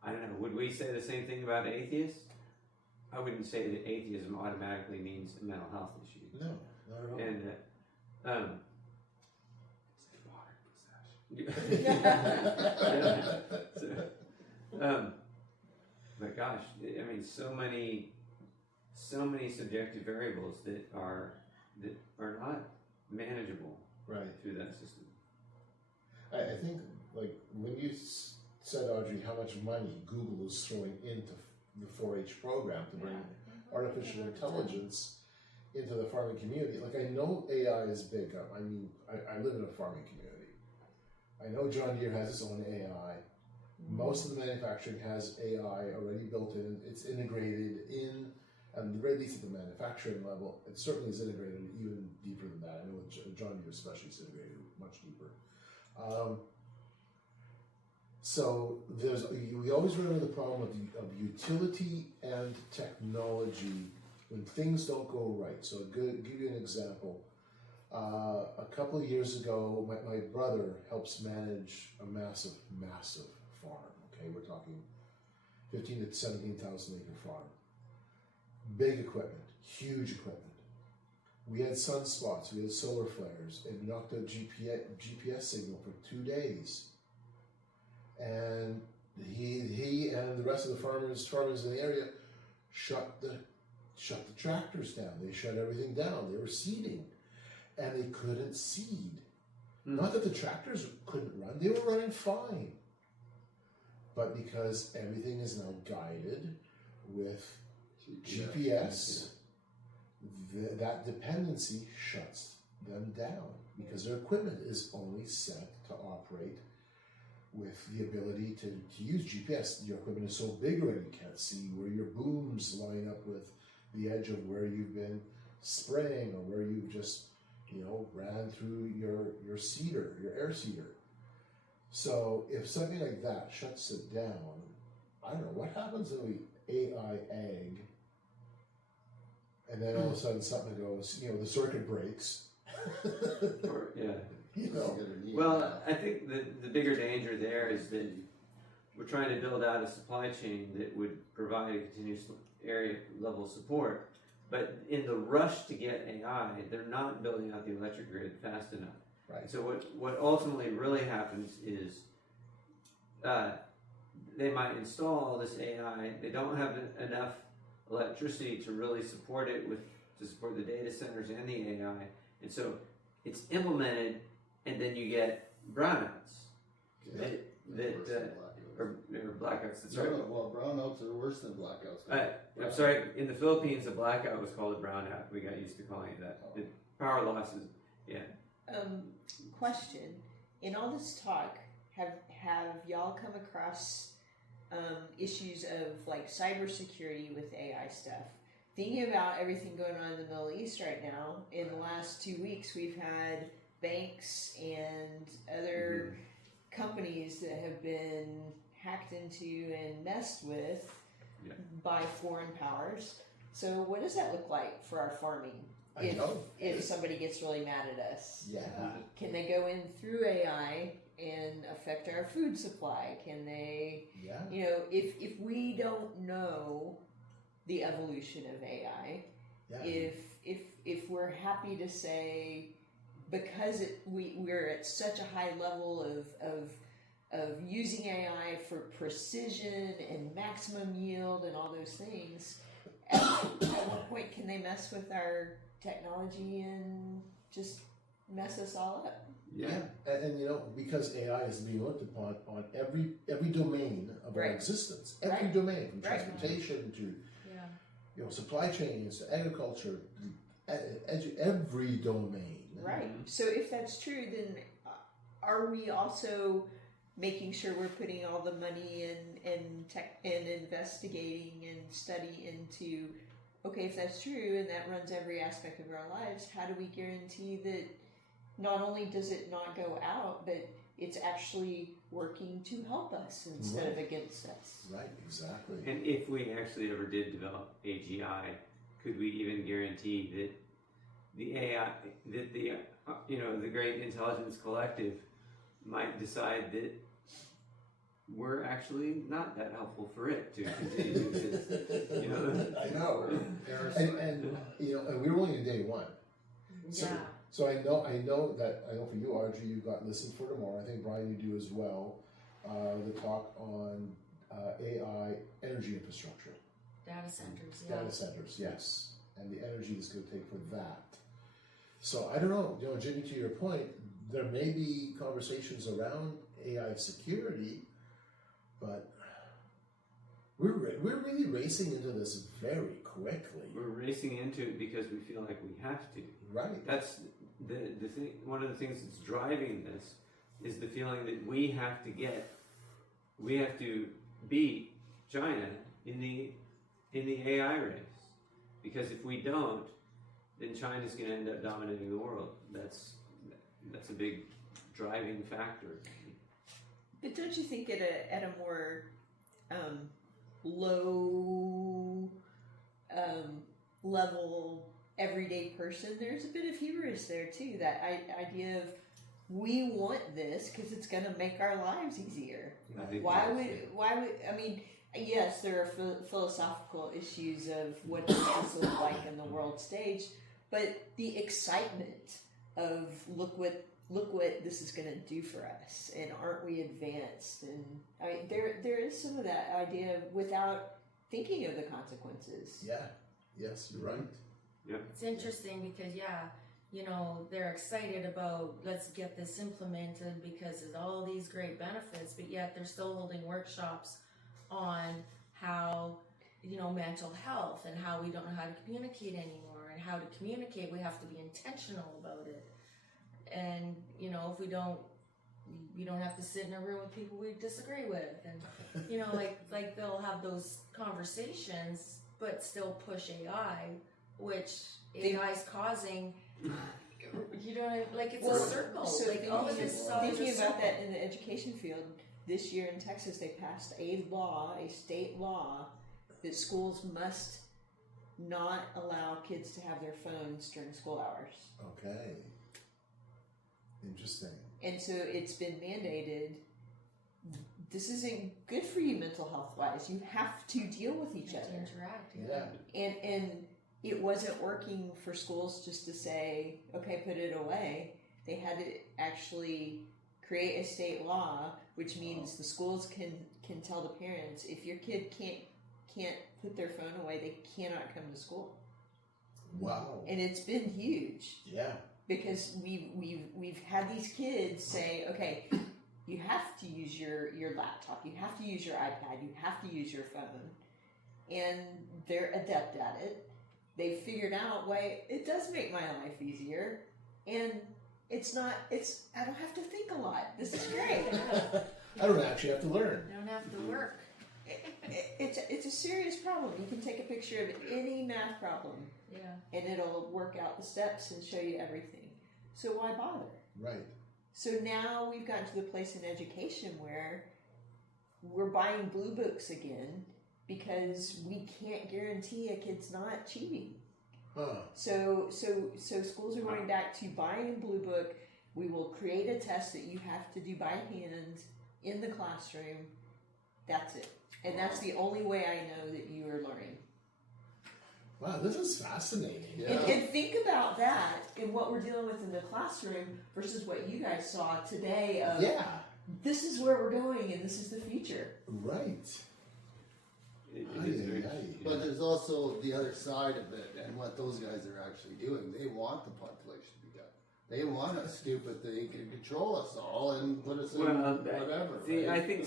I don't know, would we say the same thing about atheists? I wouldn't say that atheism automatically means a mental health issue. No, not at all. And but gosh, I mean, so many subjective variables that are not manageable Right. through that system. I think, like, when you said, Audrey, how much money Google is throwing into the 4-H program to bring artificial intelligence into the farming community. Like, I know AI is big. I mean, I live in a farming community. I know John Deere has its own AI. Most of the manufacturing has AI already built in. It's integrated in, at the very least at the manufacturing level. It certainly is integrated even deeper than that. I know John Deere especially is integrated much deeper. So we always run into the problem of utility and technology when things don't go right. So I'll give you an example. A couple of years ago, my brother helps manage a massive farm. Okay, we're talking 15 to 17,000 acre farm. Big equipment, huge equipment. We had sunspots, we had solar flares, it knocked out GPS signal for 2 days. And he and the rest of the farmers in the area shut the tractors down. They shut everything down. They were seeding, and they couldn't seed. Not that the tractors couldn't run; they were running fine. But because everything is now guided with GPS, that dependency shuts them down because their equipment is only set to operate with the ability to use GPS. Your equipment is so big already, you can't see where your booms line up with the edge of where you've been spraying or where you've just, ran through your seeder, your air seeder. So if something like that shuts it down, I don't know, what happens when we AI ag, and then all of a sudden something goes, the circuit breaks. Well, I think the bigger danger there is that we're trying to build out a supply chain that would provide a continuous area level support, but in the rush to get AI, they're not building out the electric grid fast enough. Right. So what ultimately really happens is they might install this AI, they don't have enough electricity to really support it to support the data centers and the AI, and so it's implemented, and then you get brownouts. Or blackouts. That's right. Well, brownouts are worse than blackouts. I'm sorry. In the Philippines, a blackout was called a brownout. We got used to calling it that. The power losses. Yeah. Question: in all this talk, have y'all come across issues of like cybersecurity with AI stuff? Thinking about everything going on in the Middle East right now, in the last 2 weeks, we've had banks and other companies that have been hacked into and messed with by foreign powers. So what does that look like for our farming? If somebody gets really mad at us, can they go in through AI and affect our food supply? Can they, if we don't know the evolution of AI, if we're happy to say, because we're at such a high level of using AI for precision and maximum yield and all those things, at what point can they mess with our technology and just mess us all up? Yeah. And you know, because AI is being looked upon on every domain of our Right. existence, every Right. domain, from Right. transportation to Yeah. you know supply chains to agriculture, every domain. Right. So if that's true, then are we also making sure we're putting all the money and tech and investigating and study into? Okay, if that's true and that runs every aspect of our lives, how do we guarantee that not only does it not go out, but it's actually working to help us instead of against us? Right, exactly. And if we actually ever did develop AGI, could we even guarantee that the AI, that the the great intelligence collective might decide that we're actually not that helpful for it to continue to exist? You know, I know. And you know, and we were only in day one. So, Yeah. So I know for you, Audrey, you got listened for tomorrow. I think Brian, you do as well. The talk on AI energy infrastructure, Data centers. Yeah. data centers, yes, and the energy is going to take for that. So I don't know, you know, Jimmy, to your point, there may be conversations around AI security, but we're really racing into this very quickly. we're racing into it because we feel like we have to. Right. That's the thing. One of the things that's driving this is the feeling that we have to beat China in the AI race, because if we don't, then China's going to end up dominating the world. That's a big driving factor. But don't you think at a more low level everyday person, there's a bit of hubris there too? That idea of we want this because it's going to make our lives easier. I think Why that's- would I mean? Yes, there are philosophical issues of what does this look like in the world stage, but the excitement of look what this is going to do for us, and aren't we advanced? And I mean, there is some of that idea without thinking of the consequences. Yeah. Yes, you're right. It's interesting because they're excited about let's get this implemented because there's all these great benefits, but yet they're still holding workshops on how mental health and how we don't know how to communicate anymore, and how to communicate we have to be intentional about it. And if we don't have to sit in a room with people we disagree with, and like they'll have those conversations but still push AI, which AI is causing it's a circle. So like all of this stuff is a thinking about circle. that in the education field, this year in Texas they passed a state law, that schools must not allow kids to have their phones during school hours. Okay. Interesting. And so it's been mandated. This isn't good for you mental health wise. You have to deal with each You have to other. interact. Yeah. And it wasn't working for schools just to say, okay, put it away. They had to actually create a state law, which means the schools can tell the parents, if your kid can't put their phone away, they cannot come to school. Wow. And it's been huge. Yeah. Because we've had these kids say, okay, you have to use your laptop, you have to use your iPad, you have to use your phone, and they're adept at it. They figured out, wait, it does make my life easier, and I don't have to think a lot. This is great. I don't actually have to learn. You don't have to work. It's a serious problem. You can take a picture of any math problem, Yeah. and it'll work out the steps and show you everything. So why bother? Right. So now we've gotten to the place in education where we're buying blue books again because we can't guarantee a kid's not cheating. Huh. So schools are going back to buying a blue book. We will create a test that you have to do by hand in the classroom. That's it. And that's the only way I know that you are learning. Wow, this is fascinating. Yeah. And think about that in what we're dealing with in the classroom versus what you guys saw today of Yeah. this is where we're going and this is the future. Right. It is very, But there's also the other side of it, and what those guys are actually doing. They want the population to be done. They want a stupid thing to control us all and put us in Well, whatever. see, right? I think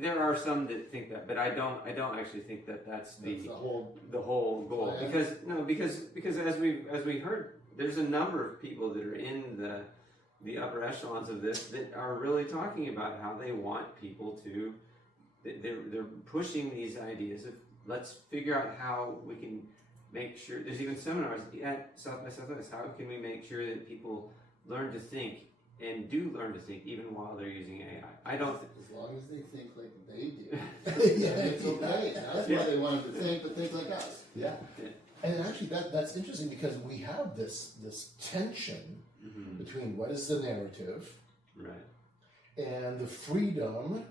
there are some that think that, but I don't actually think that that's That's the whole. the whole goal. Plan. Because as we heard, there's a number of people that are in the upper echelons of this that are really talking about how they want people to. They're pushing these ideas of let's figure out how we can make sure. There's even seminars at South by Southwest. How can we make sure that people learn to think and do learn to think even while they're using AI? I don't. As long as they think like they do, Yeah. it's okay. That's why they want them to think, but think like us. Yeah. And actually, that's interesting because we have this tension between what is the narrative, Right. and the freedom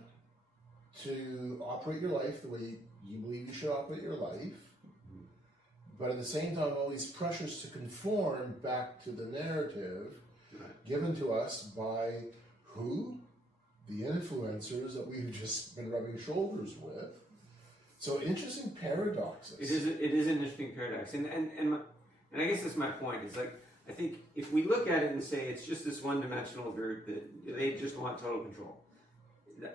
to operate your life the way you believe you should operate your life, but at the same time, all these pressures to conform back to the narrative given to us by who? The influencers that we've just been rubbing shoulders with. So interesting paradoxes. It is an interesting paradox, and I guess that's my point. It's like I think if we look at it and say it's just this one-dimensional group that they just want total control,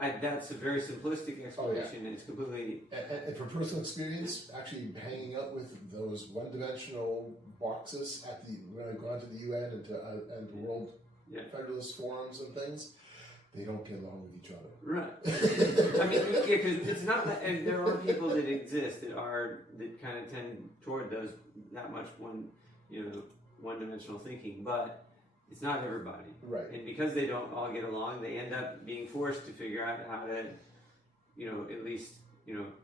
that's a very simplistic explanation, and it's completely. And from personal experience, actually hanging out with those one-dimensional boxes when I've gone to the UN and to World Federalist forums and things, they don't get along with each other. Right. I mean, because it's not that, and there are people that exist that kind of tend toward that much one-dimensional thinking, but it's not everybody. Right. And because they don't all get along, they end up being forced to figure out how to, at least,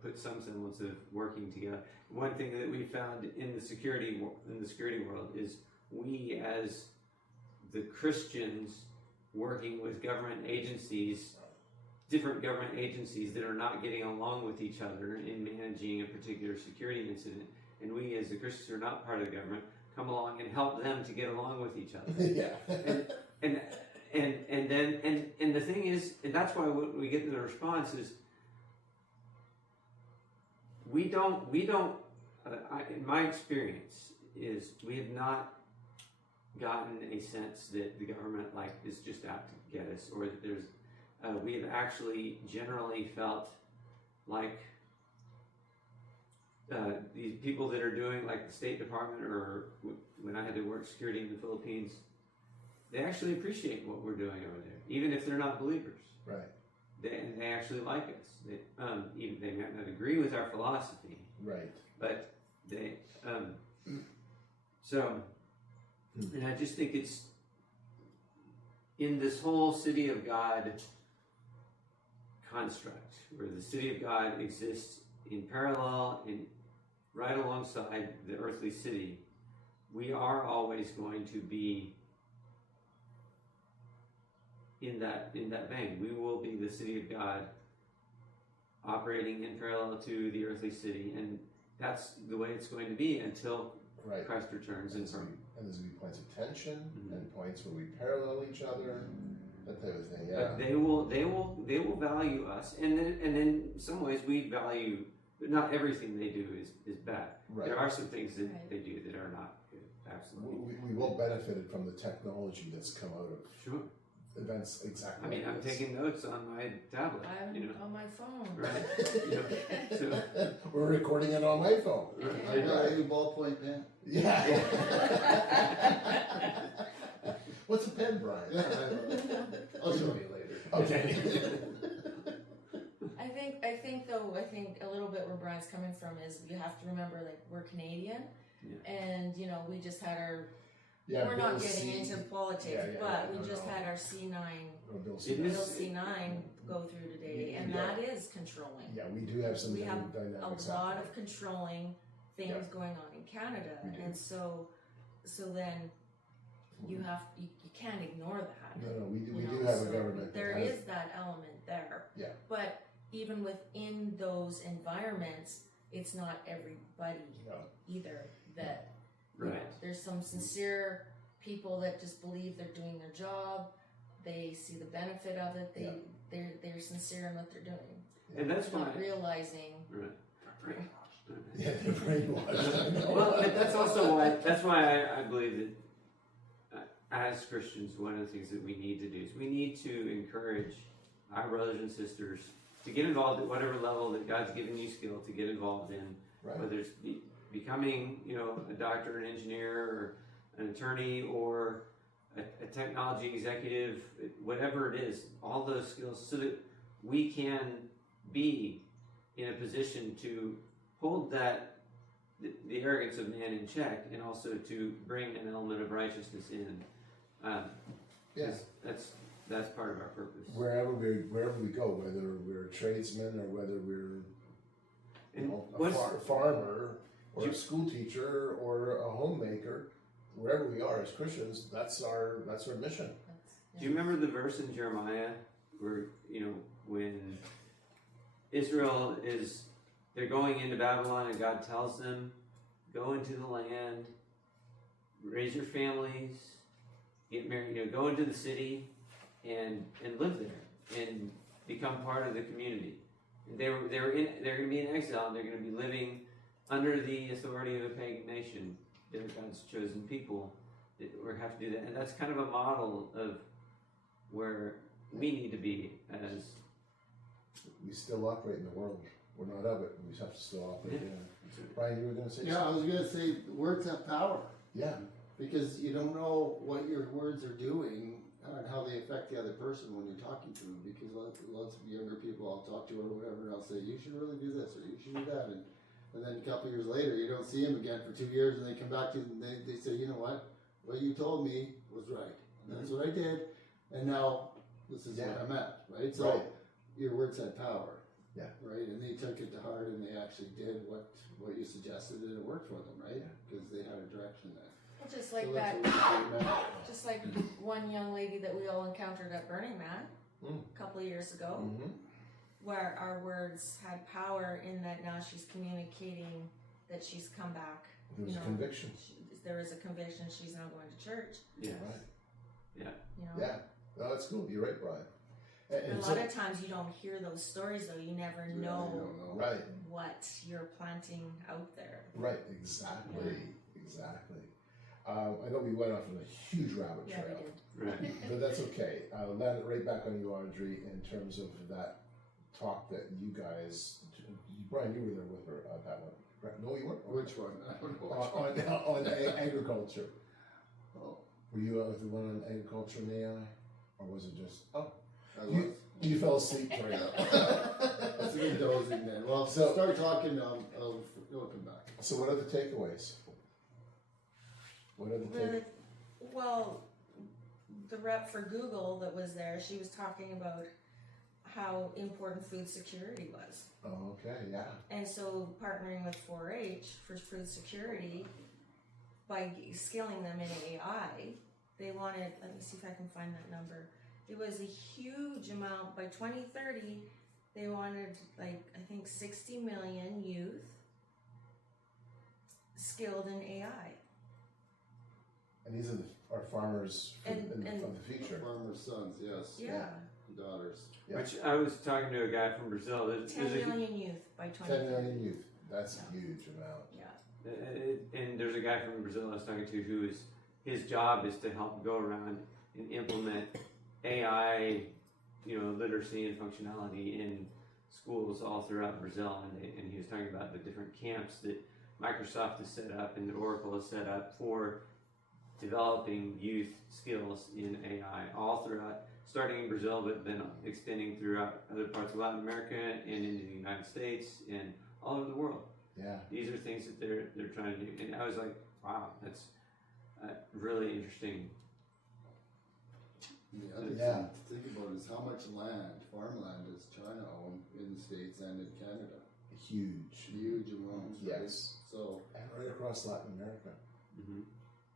put some semblance of working together. One thing that we found in the security world is we, as the Christians, working with government agencies, different government agencies that are not getting along with each other in managing a particular security incident, and we, as the Christians who are not part of the government, come along and help them to get along with each other. Yeah. And the thing is, and that's why what we get in the response is we don't in my experience is we have not gotten a sense that the government is just out to get us, or that there's we have actually generally felt like these people that are doing like the State Department, or when I had to work security in the Philippines, they actually appreciate what we're doing over there, even if they're not believers. Right. They actually like us. They might not agree with our philosophy. Right. But they and I just think it's in this whole city of God construct, where the city of God exists in parallel and right alongside the earthly city, we are always going to be in that vein. We will be the city of God operating in parallel to the earthly city, and that's the way it's going to be until Christ returns. And there's going to be points of tension and points where we parallel each other, that type of thing. Yeah. But they will value us, and in some ways we value. Not everything they do is bad. Right. There are some things that they do that are not good. Absolutely. We will benefit from the technology that's come out of Sure. events exactly. I mean, like I'm this. taking notes on my tablet. I'm on my phone. Right. So, We're recording it on my phone. I got a new ballpoint pen. Yeah. What's a pen, Brian? I'll show you later. Okay. I think a little bit where Brian's coming from is you have to remember, like, we're Canadian, and we just had our. We're not getting into politics, but we just had our C9 Bill C9 go through today, and that is controlling. Yeah, we do have some We have dynamics. a lot of controlling things going on in Canada, and so then you can't ignore that. No, we do have a government. There is that element there. Yeah. But even within those environments, it's not everybody either that. right. There's some sincere people that just believe they're doing their job. They see the benefit of it. They're sincere in what they're doing. And that's not why. realizing. Right. Yeah, they're brainwashed. Well, but that's also why. That's why I believe that as Christians, one of the things that we need to do is we need to encourage our brothers and sisters to get involved at whatever level that God's given you skill to get involved in, Right. whether it's becoming, a doctor, an engineer, or an attorney, or a technology executive, whatever it is, all those skills, so that we can be in a position to hold the arrogance of man in check, and also to bring an element of righteousness in. Yeah. That's part of our purpose. Wherever we go, whether we're a tradesman or whether we're And a farmer or a school teacher or a homemaker, wherever we are as Christians, that's our mission. Do you remember the verse in Jeremiah where, when Israel they're going into Babylon and God tells them, go into the land, raise your families, get married, go into the city and live there and become part of the community. And they're going to be in exile, and they're going to be living under the authority of a pagan nation. They're God's chosen people that have to do that. And that's kind of a model of where we need to be as. We still operate in the world. We're not of it. We just have to still operate in it. Brian, you were going to say Yeah, I something? was gonna say words have power Yeah. because you don't know what your words are doing and how they affect the other person when you're talking to them. Because lots of younger people I'll talk to or whatever, and I'll say you should really do this or you should do that, and then a couple years later you don't see them again for 2 years, and they come back to you and they say, you know what you told me was right, and that's what I did, and now this is what I'm at, right? So Right. your words had power. Yeah. Right, and they took it to heart, and they actually did what you suggested, and it worked for them, right? Because they had a direction there. Well, just So like that's that, what we meant. just like one young lady that we all encountered at Burning Man a couple of years ago, Mm-hmm. where our words had power in that now she's communicating that she's come back. There was You a know, conviction. There is a conviction. She's now going to church. Yeah. Right. You know, Yeah. No, that's cool. You're right, Brian. And a lot of times you don't hear those stories, though. You never You know don't know. Right. what you're planting out there. Right. Exactly. Exactly. I know we went off on a huge rabbit Yeah, trail. we did. Right. But that's okay. I'll land it right back on you, Audrey, in terms of that talk that you guys, Brian, you were there with her that one. Right? No, you weren't. Which one? I don't know which one. On agriculture. Oh, Were you the one on agriculture and AI, or was it just? Oh, I was. you fell asleep right now. That's a good dosing then. Well, So- start talking. I'll come back. So, what are the takeaways? What are the takeaways? Well, the rep for Google that was there, she was talking about how important food security was. Oh, okay, yeah. And so partnering with 4-H for food security, by skilling them in AI, they wanted, let me see if I can find that number. It was a huge amount. By 2030, they wanted, like, I think 60 million youth skilled in AI. And these are our farmers And- of the future. Farmers' sons, yes. Yeah. Daughters. Yeah. Which I was talking to a guy from Brazil. There's 10 a- million youth by 2030. 10 million youth. That's a huge amount. Yeah. And there's a guy from Brazil I was talking to who is, his job is to help go around and implement AI, literacy and functionality in schools all throughout Brazil. And he was talking about the different camps that Microsoft has set up and that Oracle has set up for developing youth skills in AI all throughout, starting in Brazil, but then extending throughout other parts of Latin America and into the United States and all over the world. Yeah. These are things that they're trying to do, and I was like, wow, that's really interesting. And the other Yeah. thing to think about is how much farmland does China own in the States and in Canada? Huge. Huge amounts. right? Yes. So, And right across Latin America. Mm-hmm.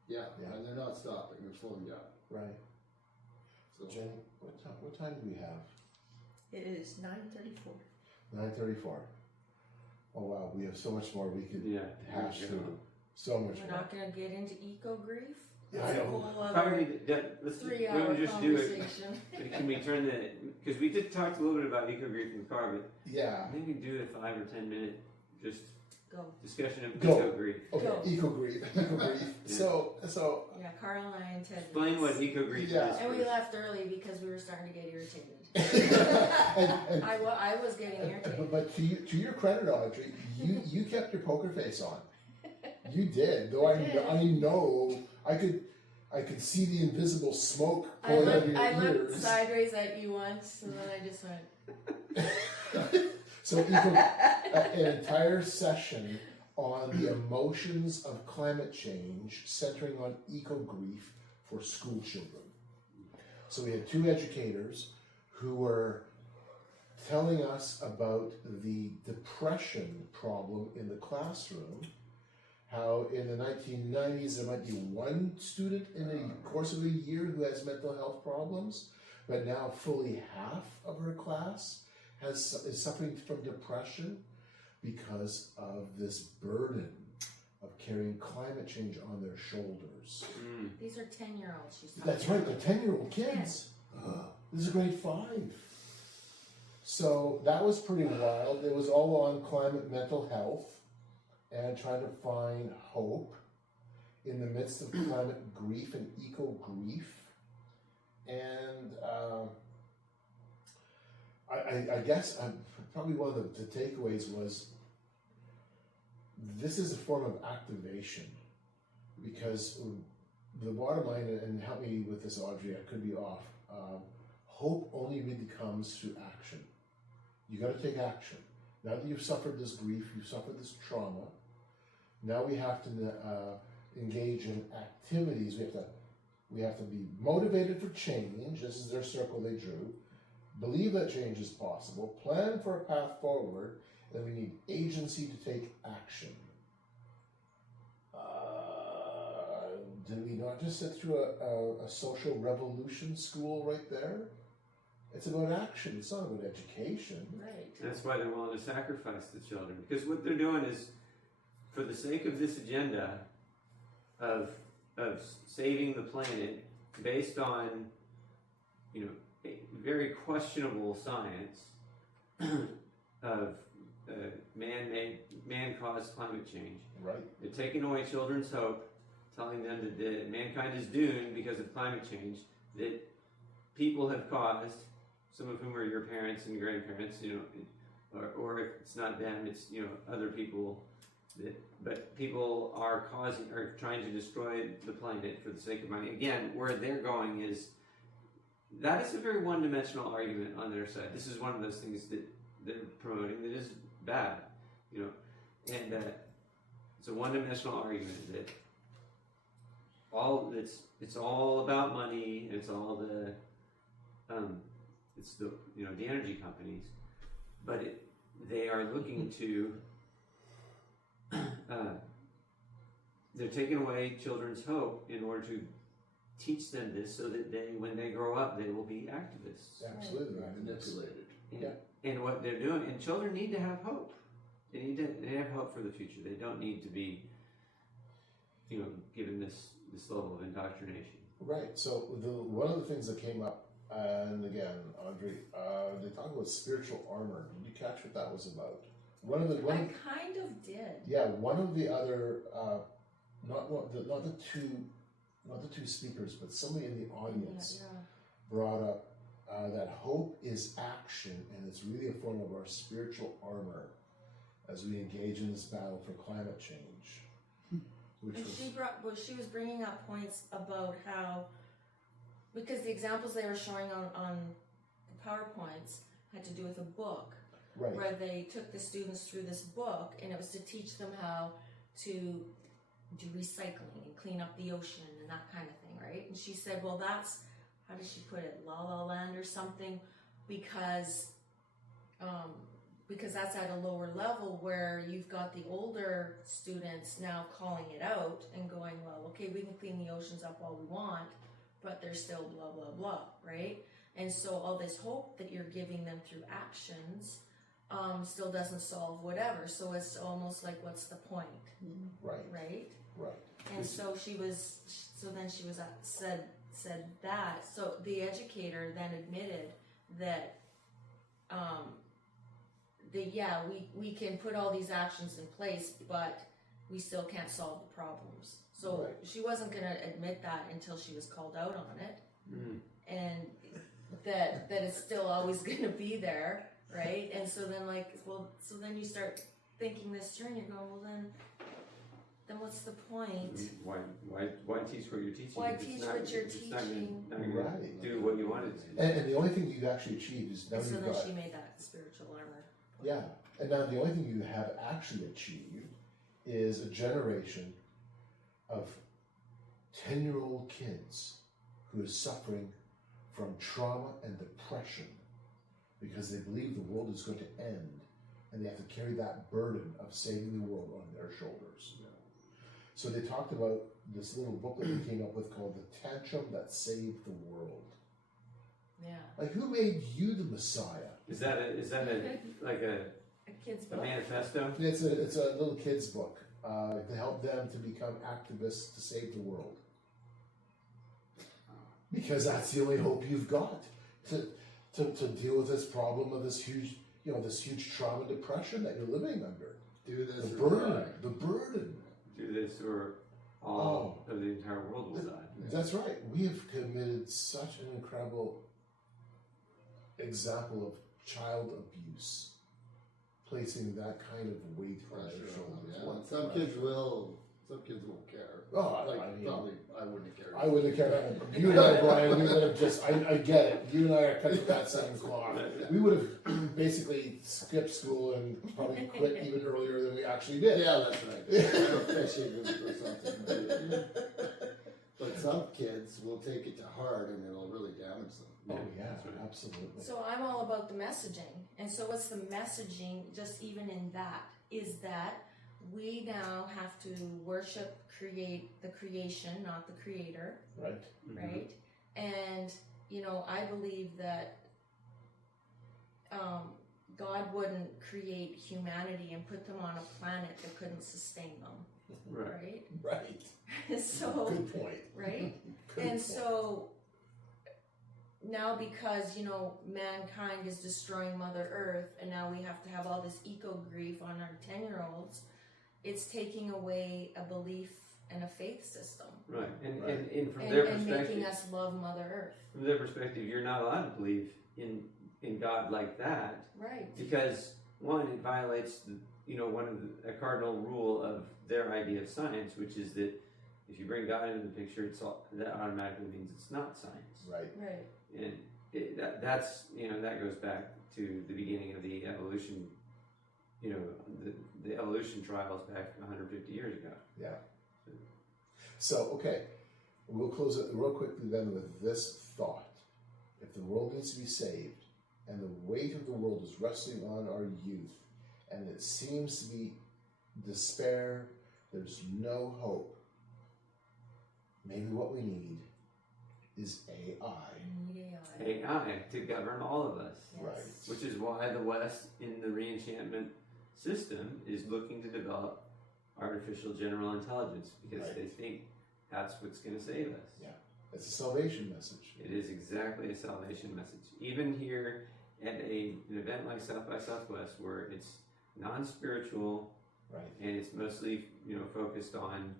yeah, Yeah. and they're not stopping, they're slowing down. Right. So, Jenny, what time do we have? It is 9:34. 9:34. Oh wow, we have so much more we could Yeah. hash Yeah. through. So much We're more. not going to get into eco-grief. Yeah, I That's a know. whole other Probably need to, let's 3-hour we just do it. conversation. Can we turn because we did talk a little bit about eco-grief in the car, but Yeah. maybe do a 5 or 10 minute just Go. Discussion of Go. eco-grief. Okay, Go. eco-grief. So Yeah, Carl and I and Ted. Explain what eco-grief Yeah. is. And we first. left early because we were starting to get irritated. and, I was getting irritated. but to your credit, Audrey, you kept your poker face on. You did, though I know I could see the invisible smoke pouring out of your I looked ears. sideways at you once, and then I just went. So an entire session on the emotions of climate change, centering on eco-grief for school children. So we had two educators who were telling us about the depression problem in the classroom, how in the 1990s there might be one student in the course of a year who has mental health problems, but now fully half of her class is suffering from depression because of this burden of carrying climate change on their shoulders. These are 10-year-olds. She's talking That's right, about. they're 10-year-old kids. This is grade 5. So that was pretty wild. It was all on climate mental health and trying to find hope in the midst of climate grief and eco-grief. And I guess probably one of the takeaways was this is a form of activation, because the bottom line, and help me with this, Audrey, I could be off, hope only really comes through action. You got to take action. Now that you've suffered this grief, you've suffered this trauma, now we have to engage in activities. We have to be motivated for change. This is their circle they drew. Believe that change is possible. Plan for a path forward. And we need agency to take action. Did we not just sit through a social revolution school right there? It's about action. It's not about education. Right. That's why they're willing to sacrifice the children, because what they're doing is, for the sake of this agenda of saving the planet, based on very questionable science of man-caused climate change. Right. They're taking away children's hope, telling them that mankind is doomed because of climate change that people have caused, some of whom are your parents and grandparents, or if it's not them, it's other people. But people are trying to destroy the planet for the sake of money. Again, where they're going is, that is a very one-dimensional argument on their side. This is one of those things that they're promoting that is bad, and it's a one-dimensional argument that it's all about money. It's all the the energy companies, but they are looking to they're taking away children's hope in order to teach them this, so that when they grow up, they will be activists. Absolutely. Manipulated. And what they're doing, and children need to have hope. They have hope for the future. They don't need to be, given this level of indoctrination. Right. So one of the things that came up, and again, Audrey, they talk about spiritual armor. Did you catch what that was about? I kind of did. Yeah, one of the other, not the two speakers, but somebody in the audience brought up that hope is action, and it's really a form of our spiritual armor as we engage in this battle for climate change. She was bringing up points about how, because the examples they were showing on the PowerPoints had to do with a book. Right. Where they took the students through this book, and it was to teach them how to do recycling and clean up the ocean and that kind of thing, right? And she said, well, that's, how did she put it, La La Land or something, because that's at a lower level, where you've got the older students now calling it out and going, well, okay, we can clean the oceans up all we want, but there's still blah, blah, blah, right? And so all this hope that you're giving them through actions still doesn't solve whatever. So it's almost like, what's the point? Right. Right? Right. And so then she said that. So the educator then admitted that we can put all these actions in place, but we still can't solve the problems. So Right. she wasn't going to admit that until she was called out on it, Mm. and that it's still always going to be there, right? And so then so then you start thinking this through, and you go, well then what's the point? Why teach what you're teaching? Why if it's teach not- what you're if it's not gonna- teaching? not gonna Right. do what you wanted to. And the only thing you actually achieved is now And so you've then got she made that spiritual armor. yeah, and now the only thing you have actually achieved is a generation of 10-year-old kids who is suffering from trauma and depression because they believe the world is going to end and they have to carry that burden of saving the world on their shoulders. So they talked about this little booklet they came up with called The Tantrum That Saved the World. Yeah. Like, who made you the Messiah? Is that like a Kid's a book. manifesto? It's a little kid's book to help them to become activists to save the world. Because that's the only hope you've got to deal with this problem of this huge trauma and depression that you're living under. Do this. The or burden, die. the burden. Do this or all of the entire world will die. That's right. We have committed such an incredible example of child abuse, placing that kind of weight on their Pressure on them, shoulders. yeah. What Some pressure. kids will. Some kids won't care. Oh, Like, I mean, probably I wouldn't have cared. I wouldn't have cared. You and I, Brian, we would have just, I get it. You and I are cut to that same cloth. We would have basically skipped school and probably quit even earlier than we actually did. Yeah, that's right. Go fishing or something. But some kids will take it to heart and it'll really damage them. Oh, yeah, That's right. absolutely. So I'm all about the messaging. And so what's the messaging, just even in that, is that we now have to worship, create the creation, not the creator, Right? right? And, I believe that God wouldn't create humanity and put them on a planet that couldn't sustain them, Right. right? Right. So, Good point. right? Good And point. so now because, mankind is destroying Mother Earth and now we have to have all this eco grief on our 10-year-olds, it's taking away a belief and a faith system. Right. And, Right. and from their And perspective, making us love Mother Earth. from their perspective, you're not allowed to believe in God like that Right. because one, it violates a cardinal rule of their idea of science, which is that if you bring God into the picture, that automatically means it's not science. Right. Right. And that goes back to the beginning of the evolution, the evolution trials back 150 years ago. Yeah. So, okay, we'll close it real quickly then with this thought. If the world needs to be saved, and the weight of the world is resting on our youth, and it seems to be despair, there's no hope, maybe what we need is AI. AI to govern all of us. Yes. Right. Which is why the West, in the re-enchantment system, is looking to develop artificial general intelligence because Right. they think that's what's going to save us. Yeah. It's a salvation message. It is exactly a salvation message. Even here at an event like South by Southwest, where it's non-spiritual Right. and it's mostly focused on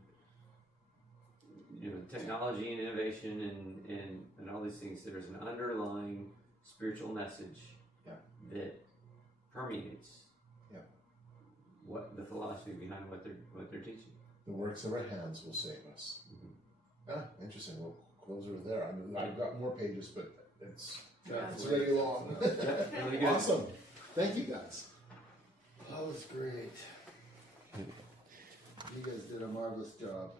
technology and innovation and all these things, there's an underlying spiritual message Yeah. that permeates what the philosophy behind what they're teaching. The works of our hands will save us. Mhm. Ah, interesting. We'll close her there. I mean, I've got more pages, but it's That's really long. Yeah, really good. Awesome. Thank you, guys. That was great. You guys did a marvelous job.